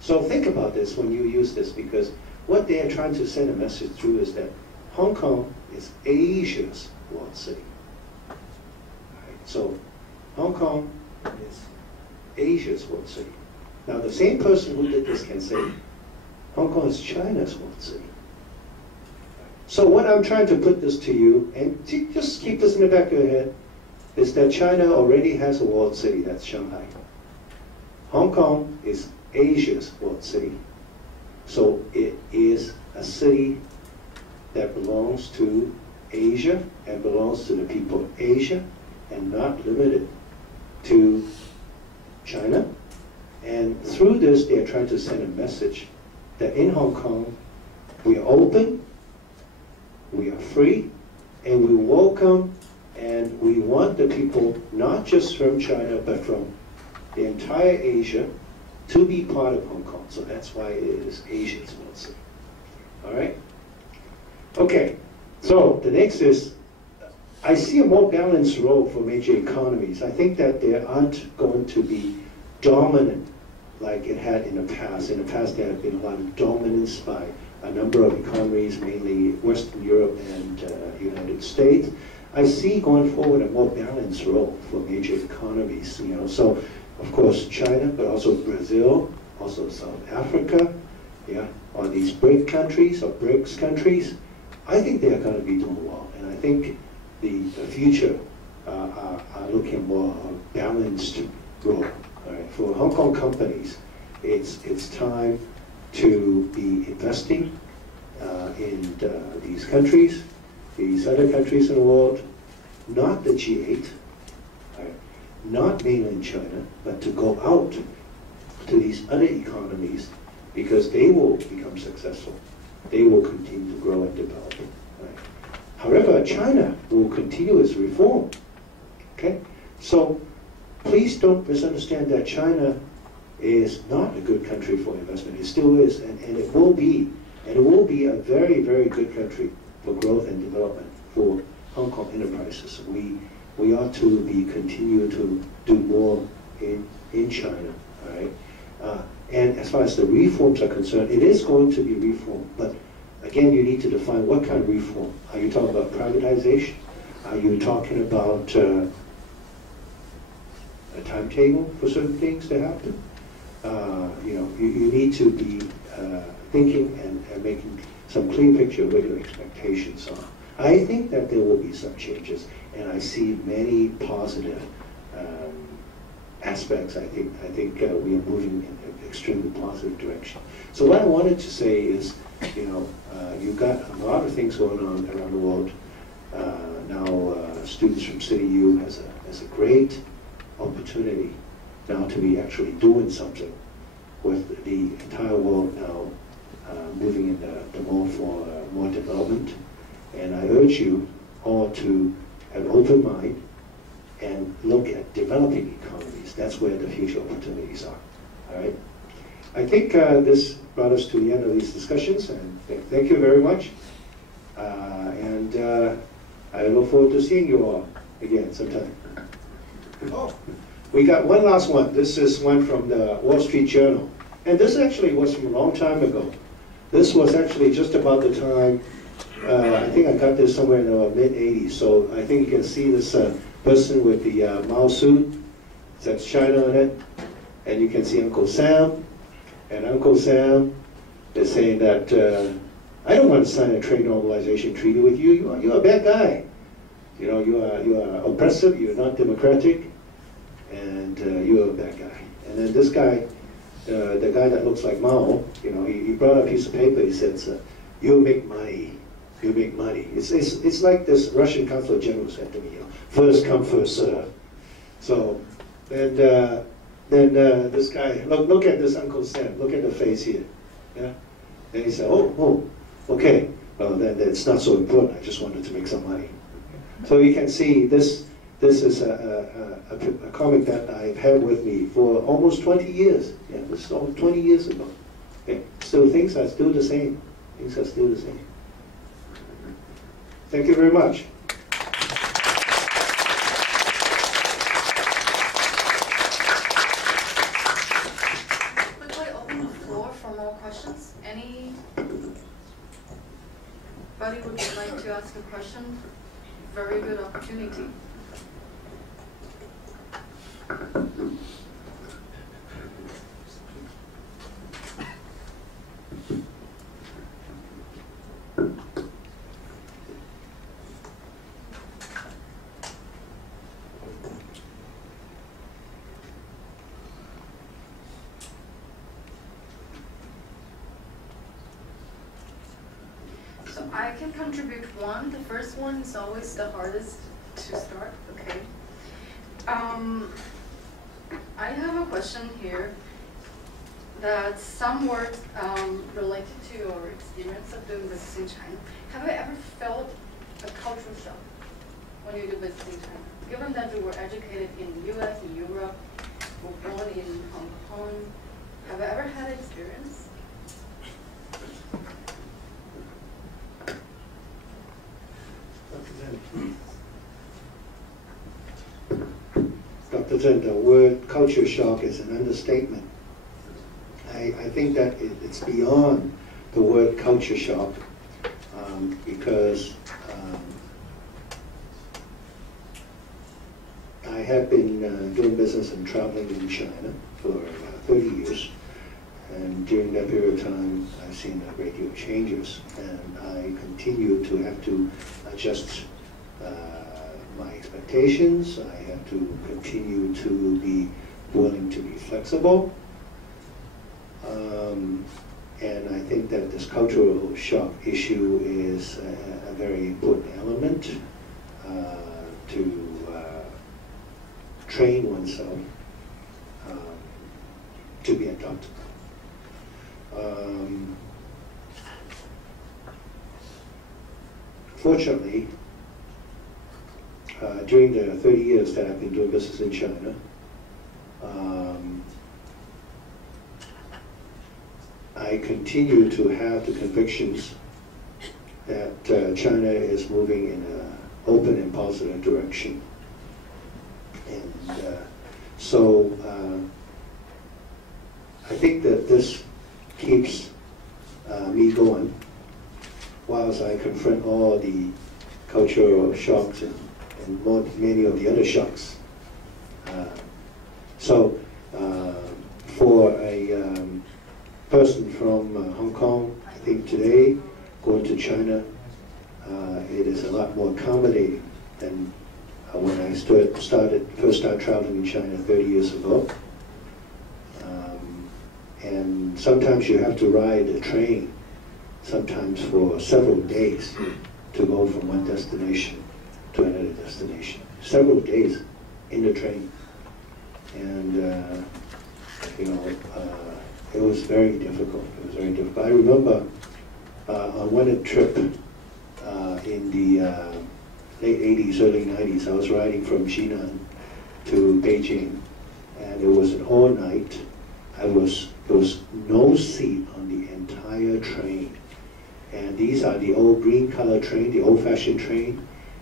So think about this when you use this, because what they are trying to send a message through is that Hong Kong is Asia's world city. Right? So Hong Kong is Asia's world city. Now the same person who did this can say Hong Kong is China's world city. So what I'm trying to put this to you, and just keep this in the back of your head, is that China already has a world city, that's Shanghai. Hong Kong is Asia's world city. So it is a city that belongs to Asia and belongs to the people of Asia and not limited to China. And through this, they're trying to send a message that in Hong Kong, we are open, we are free, and we welcome, and we want the people, not just from China, but from the entire Asia, to be part of Hong Kong. So that's why it is Asia's world city. All right? Okay, so the next is, I see a more balanced role for major economies. I think that they aren't going to be dominant like it had in the past. In the past, there have been a lot of dominance by a number of economies, mainly Western Europe and United States. I see going forward a more balanced role for major economies. You know, so of course China, but also Brazil, also South Africa, yeah, or these BRIC countries or BRICS countries. I think they are going to be doing well, and I think the future are looking more balanced role. All right, for Hong Kong companies, it's time to be investing in these countries, these other countries in the world, not the G8, right, not mainland China, but to go out to these other economies because they will become successful. They will continue to grow and develop. Right? However, China will continue its reform. Okay, so please don't misunderstand that China is not a good country for investment. It still is, and it will be. And it will be a very, very good country for growth and development for Hong Kong enterprises. We ought to be continue to do more in in China, all right? And as far as the reforms are concerned, it is going to be reform, but again, you need to define what kind of reform. Are you talking about privatization? Are you talking about a timetable for certain things to happen? You know, you need to be thinking and making some clear picture of what your expectations are. I think that there will be some changes, and I see many positive aspects. I think we are moving in an extremely positive direction. So what I wanted to say is, you know, you've got a lot of things going on around the world. Now, students from CityU has a great opportunity now to be actually doing something with the entire world now moving in the more for more development. And I urge you all to have an open mind and look at developing economies. That's where the future opportunities are. All right. I think this brought us to the end of these discussions, and thank you very much. I look forward to seeing you all again sometime. Oh, we got one last one. This is one from the Wall Street Journal. And this actually was from a long time ago. This was actually just about the time, I think I got this somewhere in the mid-'80s. So I think you can see this person with the Mao suit. It says China on it. And you can see Uncle Sam. And Uncle Sam is saying that, I don't want to sign a trade normalization treaty with you. You're a bad guy. You know, you are oppressive, you're not democratic, and you're a bad guy. And then this guy, the guy that looks like Mao, you know, he brought a piece of paper. He said, "You make money. You make money." It's like this Russian consul general said to me, you know, "First come, first serve." So, and then this guy, look at this Uncle Sam. Look at the face here. Yeah. And he said, "Oh, okay. Well, then it's not so important. I just wanted to make some money." So you can see this is a comic that I've had with me for almost 20 years. Yeah, this is almost 20 years ago. Okay. Still, things are still the same. Things are still the same. Thank you very much. Quickly open the floor for more questions. Anybody would like to ask a question? Very good opportunity. So I can contribute one. The first one is always the hardest to start. Okay. I have a question here that some words related to your experience of doing business in China. Have you ever felt a cultural shock when you do business in China? Given that you were educated in the US, in Europe, were born in Hong Kong, have you ever had an experience? Dr. Zhen, the word culture shock is an understatement. I think that it's beyond the word culture shock because I have been doing business and traveling in China for 30 years. And during that period of time, I've seen a great deal of changes. And I continue to have to adjust my expectations. I have to continue to be willing to be flexible. And I think that this cultural shock issue is a very important element to train oneself to be adaptable. Fortunately, during the 30 years that I've been doing business in China, I continue to have the convictions that China is moving in an open and positive direction. And so think that this keeps me going whilst I confront all the cultural shocks and many of the other shocks. So for a person from Hong Kong, I think today going to China, it is a lot more accommodating than when I first started traveling in China 30 years ago. And sometimes you have to ride a train, sometimes for several days, to go from one destination to another destination. Several days in the train. And it was very difficult. It was very difficult. I remember on one trip in the late 80s, early 90s, I was riding from Jinan to Beijing, and it was an all-night. There was no seat on the entire train. And these are the old green color train, the old-fashioned train,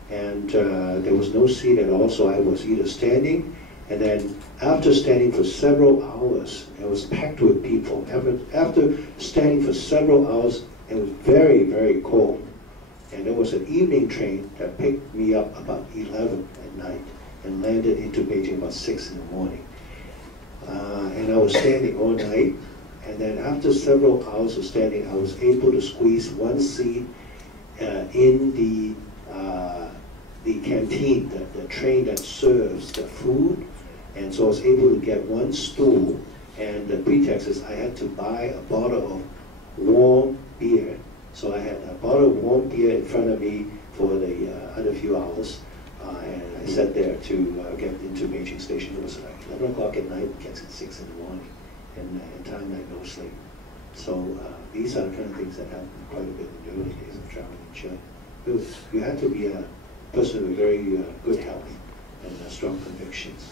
and there was no seat at all, so I was either standing, and then after standing for several hours, it was packed with people. After standing for several hours, it was very, very cold. And there was an evening train that picked me up about 11 at night and landed into Beijing about 6 in the morning. And I was standing all night, and then after several hours of standing, I was able to squeeze one seat in the canteen, the train that serves the food. And so I was able to get one stool, and the pretext is I had to buy a bottle of warm beer. So I had a bottle of warm beer in front of me for the other few hours, and I sat there to get into Beijing Station. It was like 11 o'clock at night, gets at 6 in the morning, and time I had no sleep. So these are the kind of things that happened quite a bit in the early days of traveling in China. You had to be a person with very good health and strong convictions.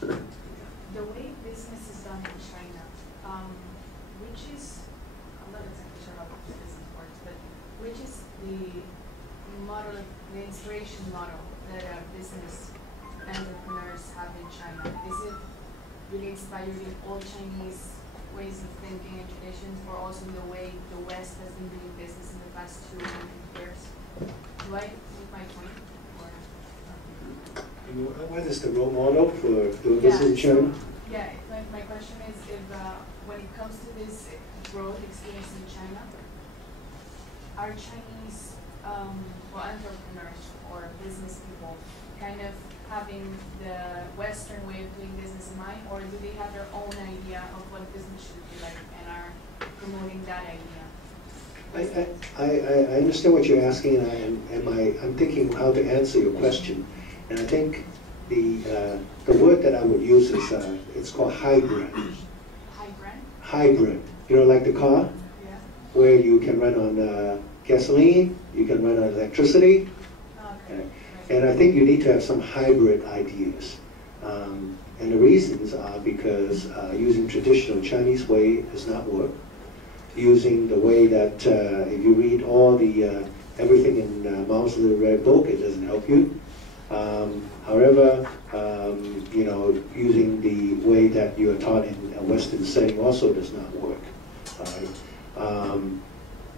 The way business is done in China, which is, I'm not exactly sure how the business works, but which is the model, the inspiration model that business entrepreneurs have in China? Is it really inspired in all Chinese ways of thinking and traditions, or also the way the West has been doing business in the past 200 years? Do I make my point? What is the role model for doing business in China? Yeah, my question is if when it comes to this growth experience in China, are Chinese entrepreneurs or business people kind of having the Western way of doing business in mind, or do they have their own idea of what business should be like and are promoting that idea? I understand what you're asking, and I'm thinking how to answer your question. And I think the word that I would use is it's called hybrid. Hybrid? Hybrid. You know, like the car, Yeah. where you can run on gasoline, you can run on electricity. Okay. And I think you need to have some hybrid ideas. And the reasons are because using traditional Chinese way does not work. Using the way that if you read all the everything in Mao's Little Red Book, it doesn't help you. However, using the way that you are taught in a Western setting also does not work.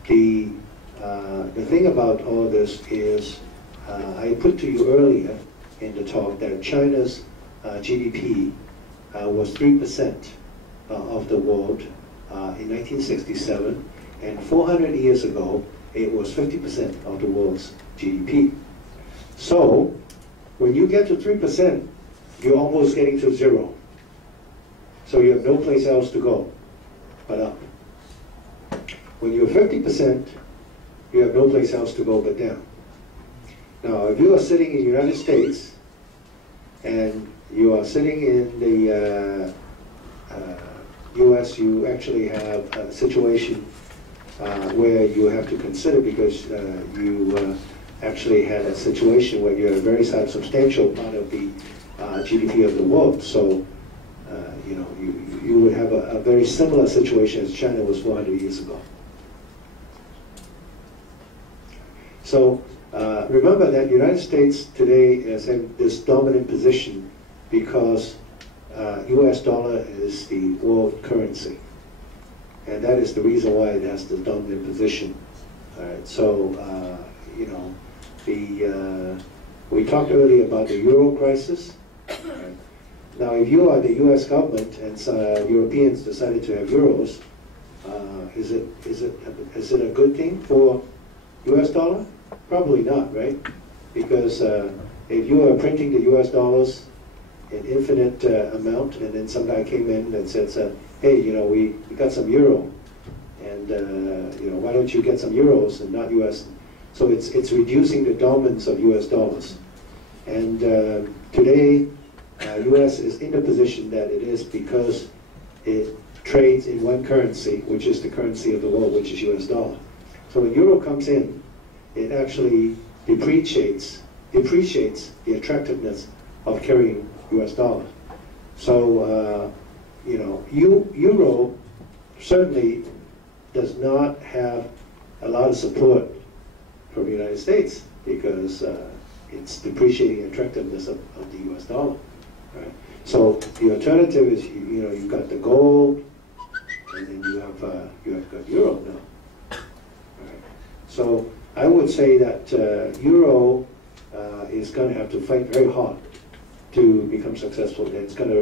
The thing about all this is, I put to you earlier in the talk that China's GDP was 3% of the world in 1967, and 400 years ago, it was 50% of the world's GDP. So, when you get to 3%, you're almost getting to zero. So you have no place else to go but up. When you're 50%, you have no place else to go but down. Now, if you are sitting in the United States and you are sitting in the US, you actually have a situation where you have to consider, because you actually had a situation where you're a very substantial part of the GDP of the world. So, you would have a very similar situation as China was 400 years ago. So, remember that the United States today is in this dominant position because US dollar is the world currency. And that is the reason why it has the dominant position. All right, so, you know, we talked earlier about the euro crisis. Right? Now, if you are the US government and Europeans decided to have euros, is it a good thing for US dollar? Probably not, right? Because if you are printing the US dollars an infinite amount, and then some guy came in and said, hey, you know, we got some euro, and you know, why don't you get some euros and not US? So it's reducing the dominance of US dollars. And today, US is in the position that it is because it trades in one currency, which is the currency of the world, which is US dollar. So when euro comes in, it actually depreciates the attractiveness of carrying US dollar. So, you know, euro certainly does not have a lot of support from the United States because it's depreciating the attractiveness of the US dollar. Right? So the alternative is, you know, you've got the gold, and then you have got euro now. Right? So I would say that euro is going to have to fight very hard to become successful. And it's going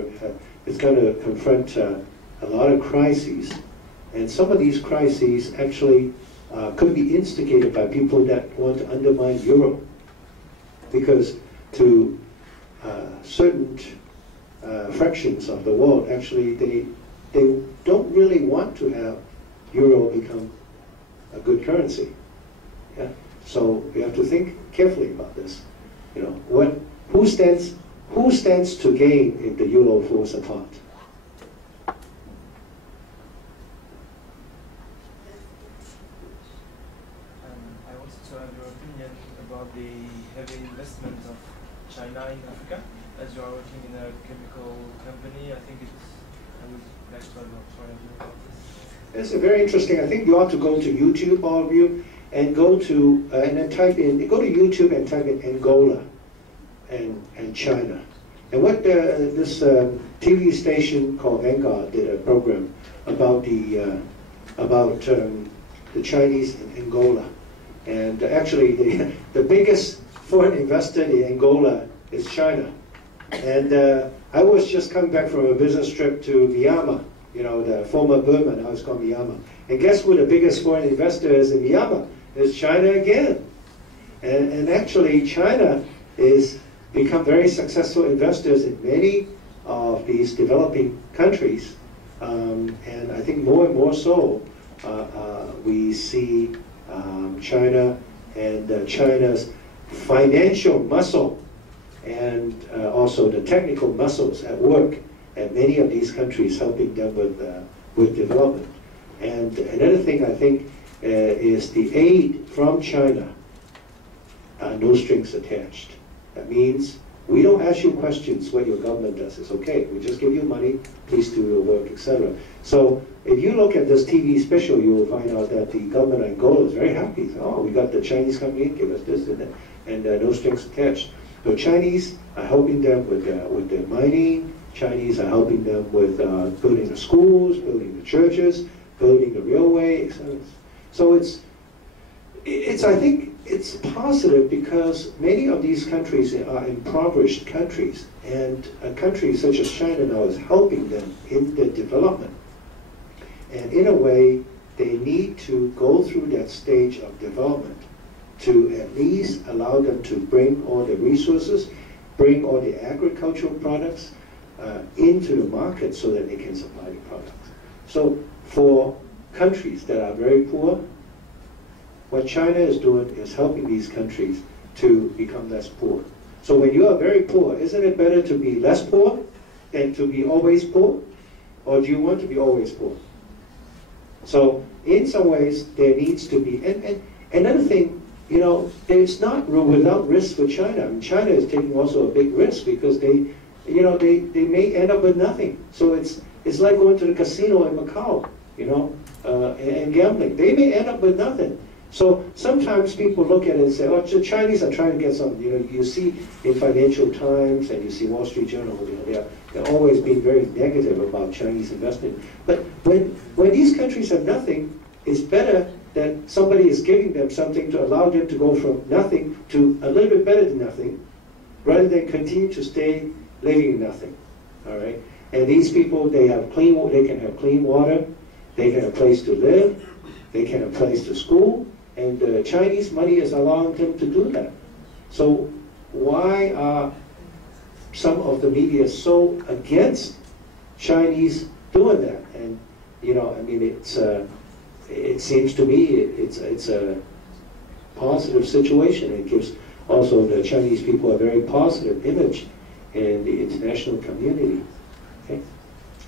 to confront a lot of crises, and some of these crises actually could be instigated by people that want to undermine euro, because to certain fractions of the world, actually they don't really want to have euro become a good currency. Yeah? So we have to think carefully about this. You know, who stands to gain if the euro falls apart? I wanted to have your opinion about the heavy investment of China in Africa. As you are working in a chemical company, I would like to have your point of view about this. It's very interesting. I think you ought to go to YouTube, all of you, and go to and then go to YouTube and type in Angola and China. And what this TV station called Vanguard did a program about the Chinese in Angola, and actually the biggest foreign investor in Angola is China. And I was just coming back from a business trip to Myanmar, you know, the former Burma, now it's called Myanmar. And guess who the biggest foreign investor is in Myanmar? It's China again. And actually China is become very successful investors in many of these developing countries. And I think more and more so, we see China and China's financial muscle and also the technical muscles at work at many of these countries, helping them with development. And another thing I think is the aid from China, no strings attached. That means we don't ask you questions what your government does. It's okay. We just give you money, please do your work, etc. So if you look at this TV special, you will find out that the government of Angola is very happy. Oh, we got the Chinese coming in, give us this and that, and no strings attached. The Chinese are helping them with their mining. Chinese are helping them with building the schools, building the churches, building the railway, etc. So I think it's positive because many of these countries are impoverished countries, and a country such as China now is helping them in their development. And in a way, they need to go through that stage of development to at least allow them to bring all the resources, bring all the agricultural products into the market so that they can supply the products. So for countries that are very poor, what China is doing is helping these countries to become less poor. So when you are very poor, isn't it better to be less poor than to be always poor? Or do you want to be always poor? So in some ways, there needs to be, and another thing, you know, it's not without risk for China. I mean, China is taking also a big risk because they may end up with nothing. So it's like going to the casino in Macau, you know, and gambling. They may end up with nothing. So sometimes people look at it and say, oh, the Chinese are trying to get something. You know, you see in Financial Times and you see Wall Street Journal, you know, they're always being very negative about Chinese investment. But when these countries have nothing, it's better that somebody is giving them something to allow them to go from nothing to a little bit better than nothing, rather than continue to stay living in nothing. All right. And these people, they have clean. They can have clean water. They can have a place to live. They can have a place to school. And the Chinese money is allowing them to do that. So why are some of the media so against Chinese doing that? And you know, I mean, it seems to me it's a positive situation. It gives also the Chinese people a very positive image in the international community. Okay?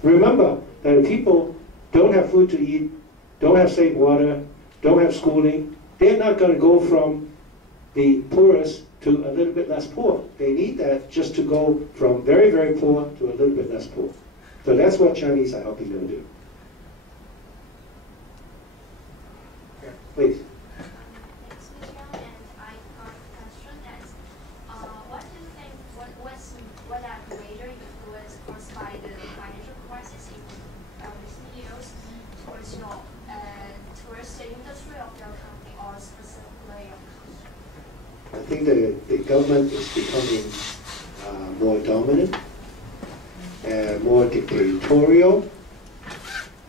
Remember that if people don't have food to eat, don't have safe water, don't have schooling, they're not going to go from the poorest to a little bit less poor. They need that just to go from very, very poor to a little bit less poor. So that's what Chinese are helping them do. Yeah, please. Thanks, Michelle. And I got a question that what do you think, what are greater influence caused by the financial crisis in recent years towards towards the industry of your company or specifically your company? I think the government is becoming more dominant and more dictatorial,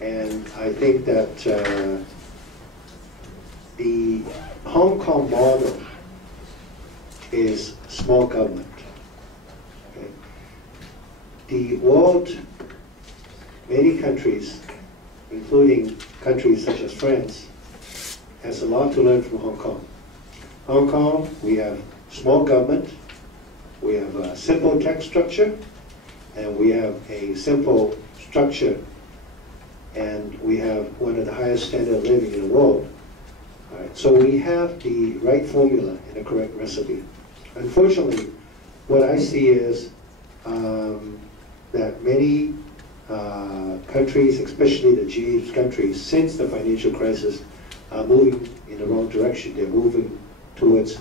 and I think that the Hong Kong model is small government. Okay? The world, many countries, including countries such as France, has a lot to learn from Hong Kong. Hong Kong, we have small government, we have a simple tax structure, and we have a simple structure, and we have one of the highest standard of living in the world. All right, so we have the right formula and the correct recipe. Unfortunately, what I see is that many countries, especially the G8 countries, since the financial crisis, are moving in the wrong direction. They're moving towards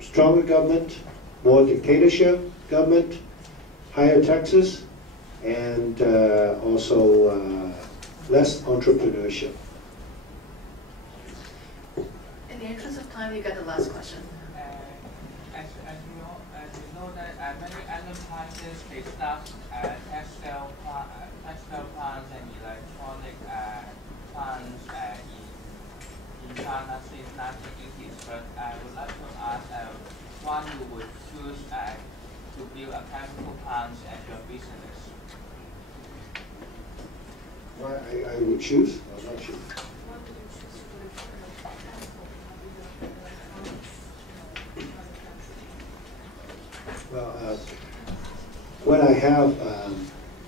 stronger government, more dictatorship government, higher taxes, and also less entrepreneurship. In the interest of time, you get the last question. As you know that many enterprises they start textile plants and electronic plants in China since 1980s. But I would like to ask why you would choose to build a chemical plant as your business. Why I would choose? I'm not sure. Well, when I have,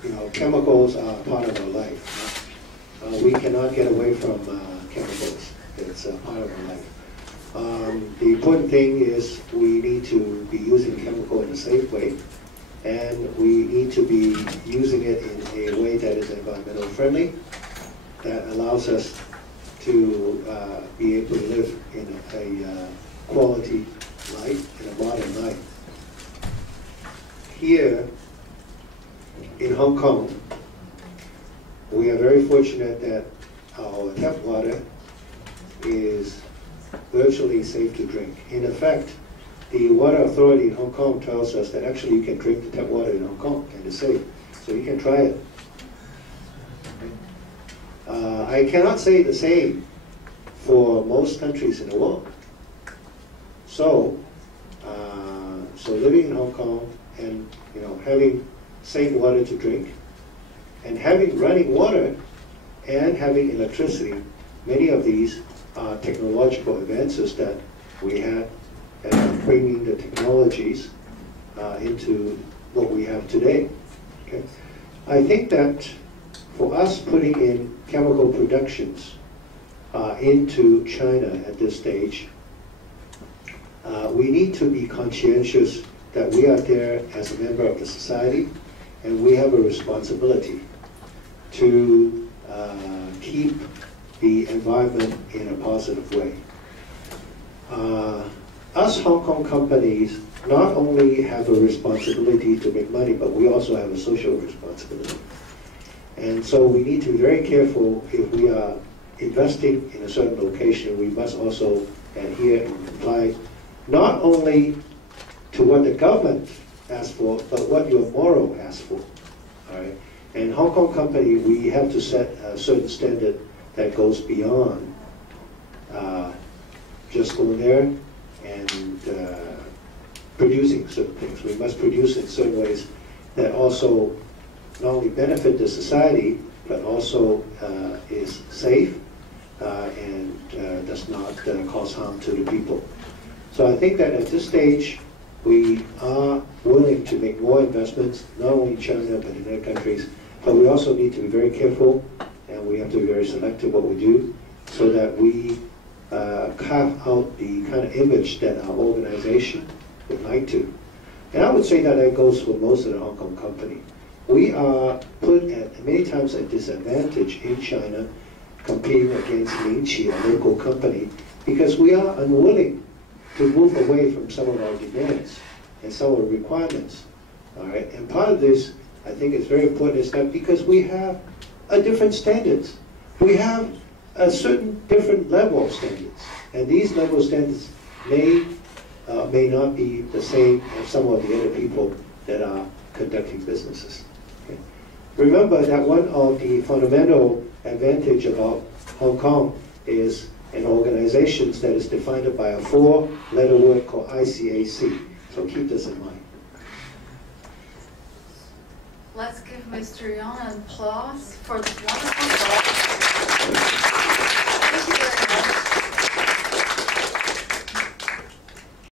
you know, chemicals are part of our life. We cannot get away from chemicals. It's a part of our life. The important thing is we need to be using chemical in a safe way, and we need to be using it in a way that is environmental friendly, that allows us to be able to live in a quality life, in a modern life. Here in Hong Kong, we are very fortunate that our tap water is virtually safe to drink. In effect, the water authority in Hong Kong tells us that actually you can drink the tap water in Hong Kong and it's safe. So you can try it. I cannot say the same for most countries in the world. So, so living in Hong Kong and having safe water to drink, and having running water, and having electricity, many of these are technological advances that we had, and bringing the technologies into what we have today. Okay? I think that for us putting in chemical productions into China at this stage, we need to be conscientious that we are there as a member of the society, and we have a responsibility to keep the environment in a positive way. Us Hong Kong companies not only have a responsibility to make money, but we also have a social responsibility. And so we need to be very careful if we are investing in a certain location, we must also adhere and comply not only to what the government asks for, but what your moral asks for. All right? And Hong Kong company, we have to set a certain standard that goes beyond just going there and producing certain things. We must produce in certain ways that also not only benefit the society, but also is safe and does not cause harm to the people. So I think that at this stage, we are willing to make more investments, not only in China, but in other countries. But we also need to be very careful, and we have to be very selective what we do, so that we carve out the kind of image that our organization would like to. And I would say that that goes for most of the Hong Kong company. We are put at many times at disadvantage in China competing against Lingqi, a local company, because we are unwilling to move away from some of our demands and some of the requirements. All right? And part of this, I think it's very important, is that because we have a different standards. We have a certain different level of standards. And these level of standards may not be the same as some of the other people that are conducting businesses. Okay? Remember that one of the fundamental advantage about Hong Kong is an organization that is defined by a 4-letter word called ICAC. So keep this in mind. Let's give Mr. Young an applause for this wonderful talk. Thank you very much.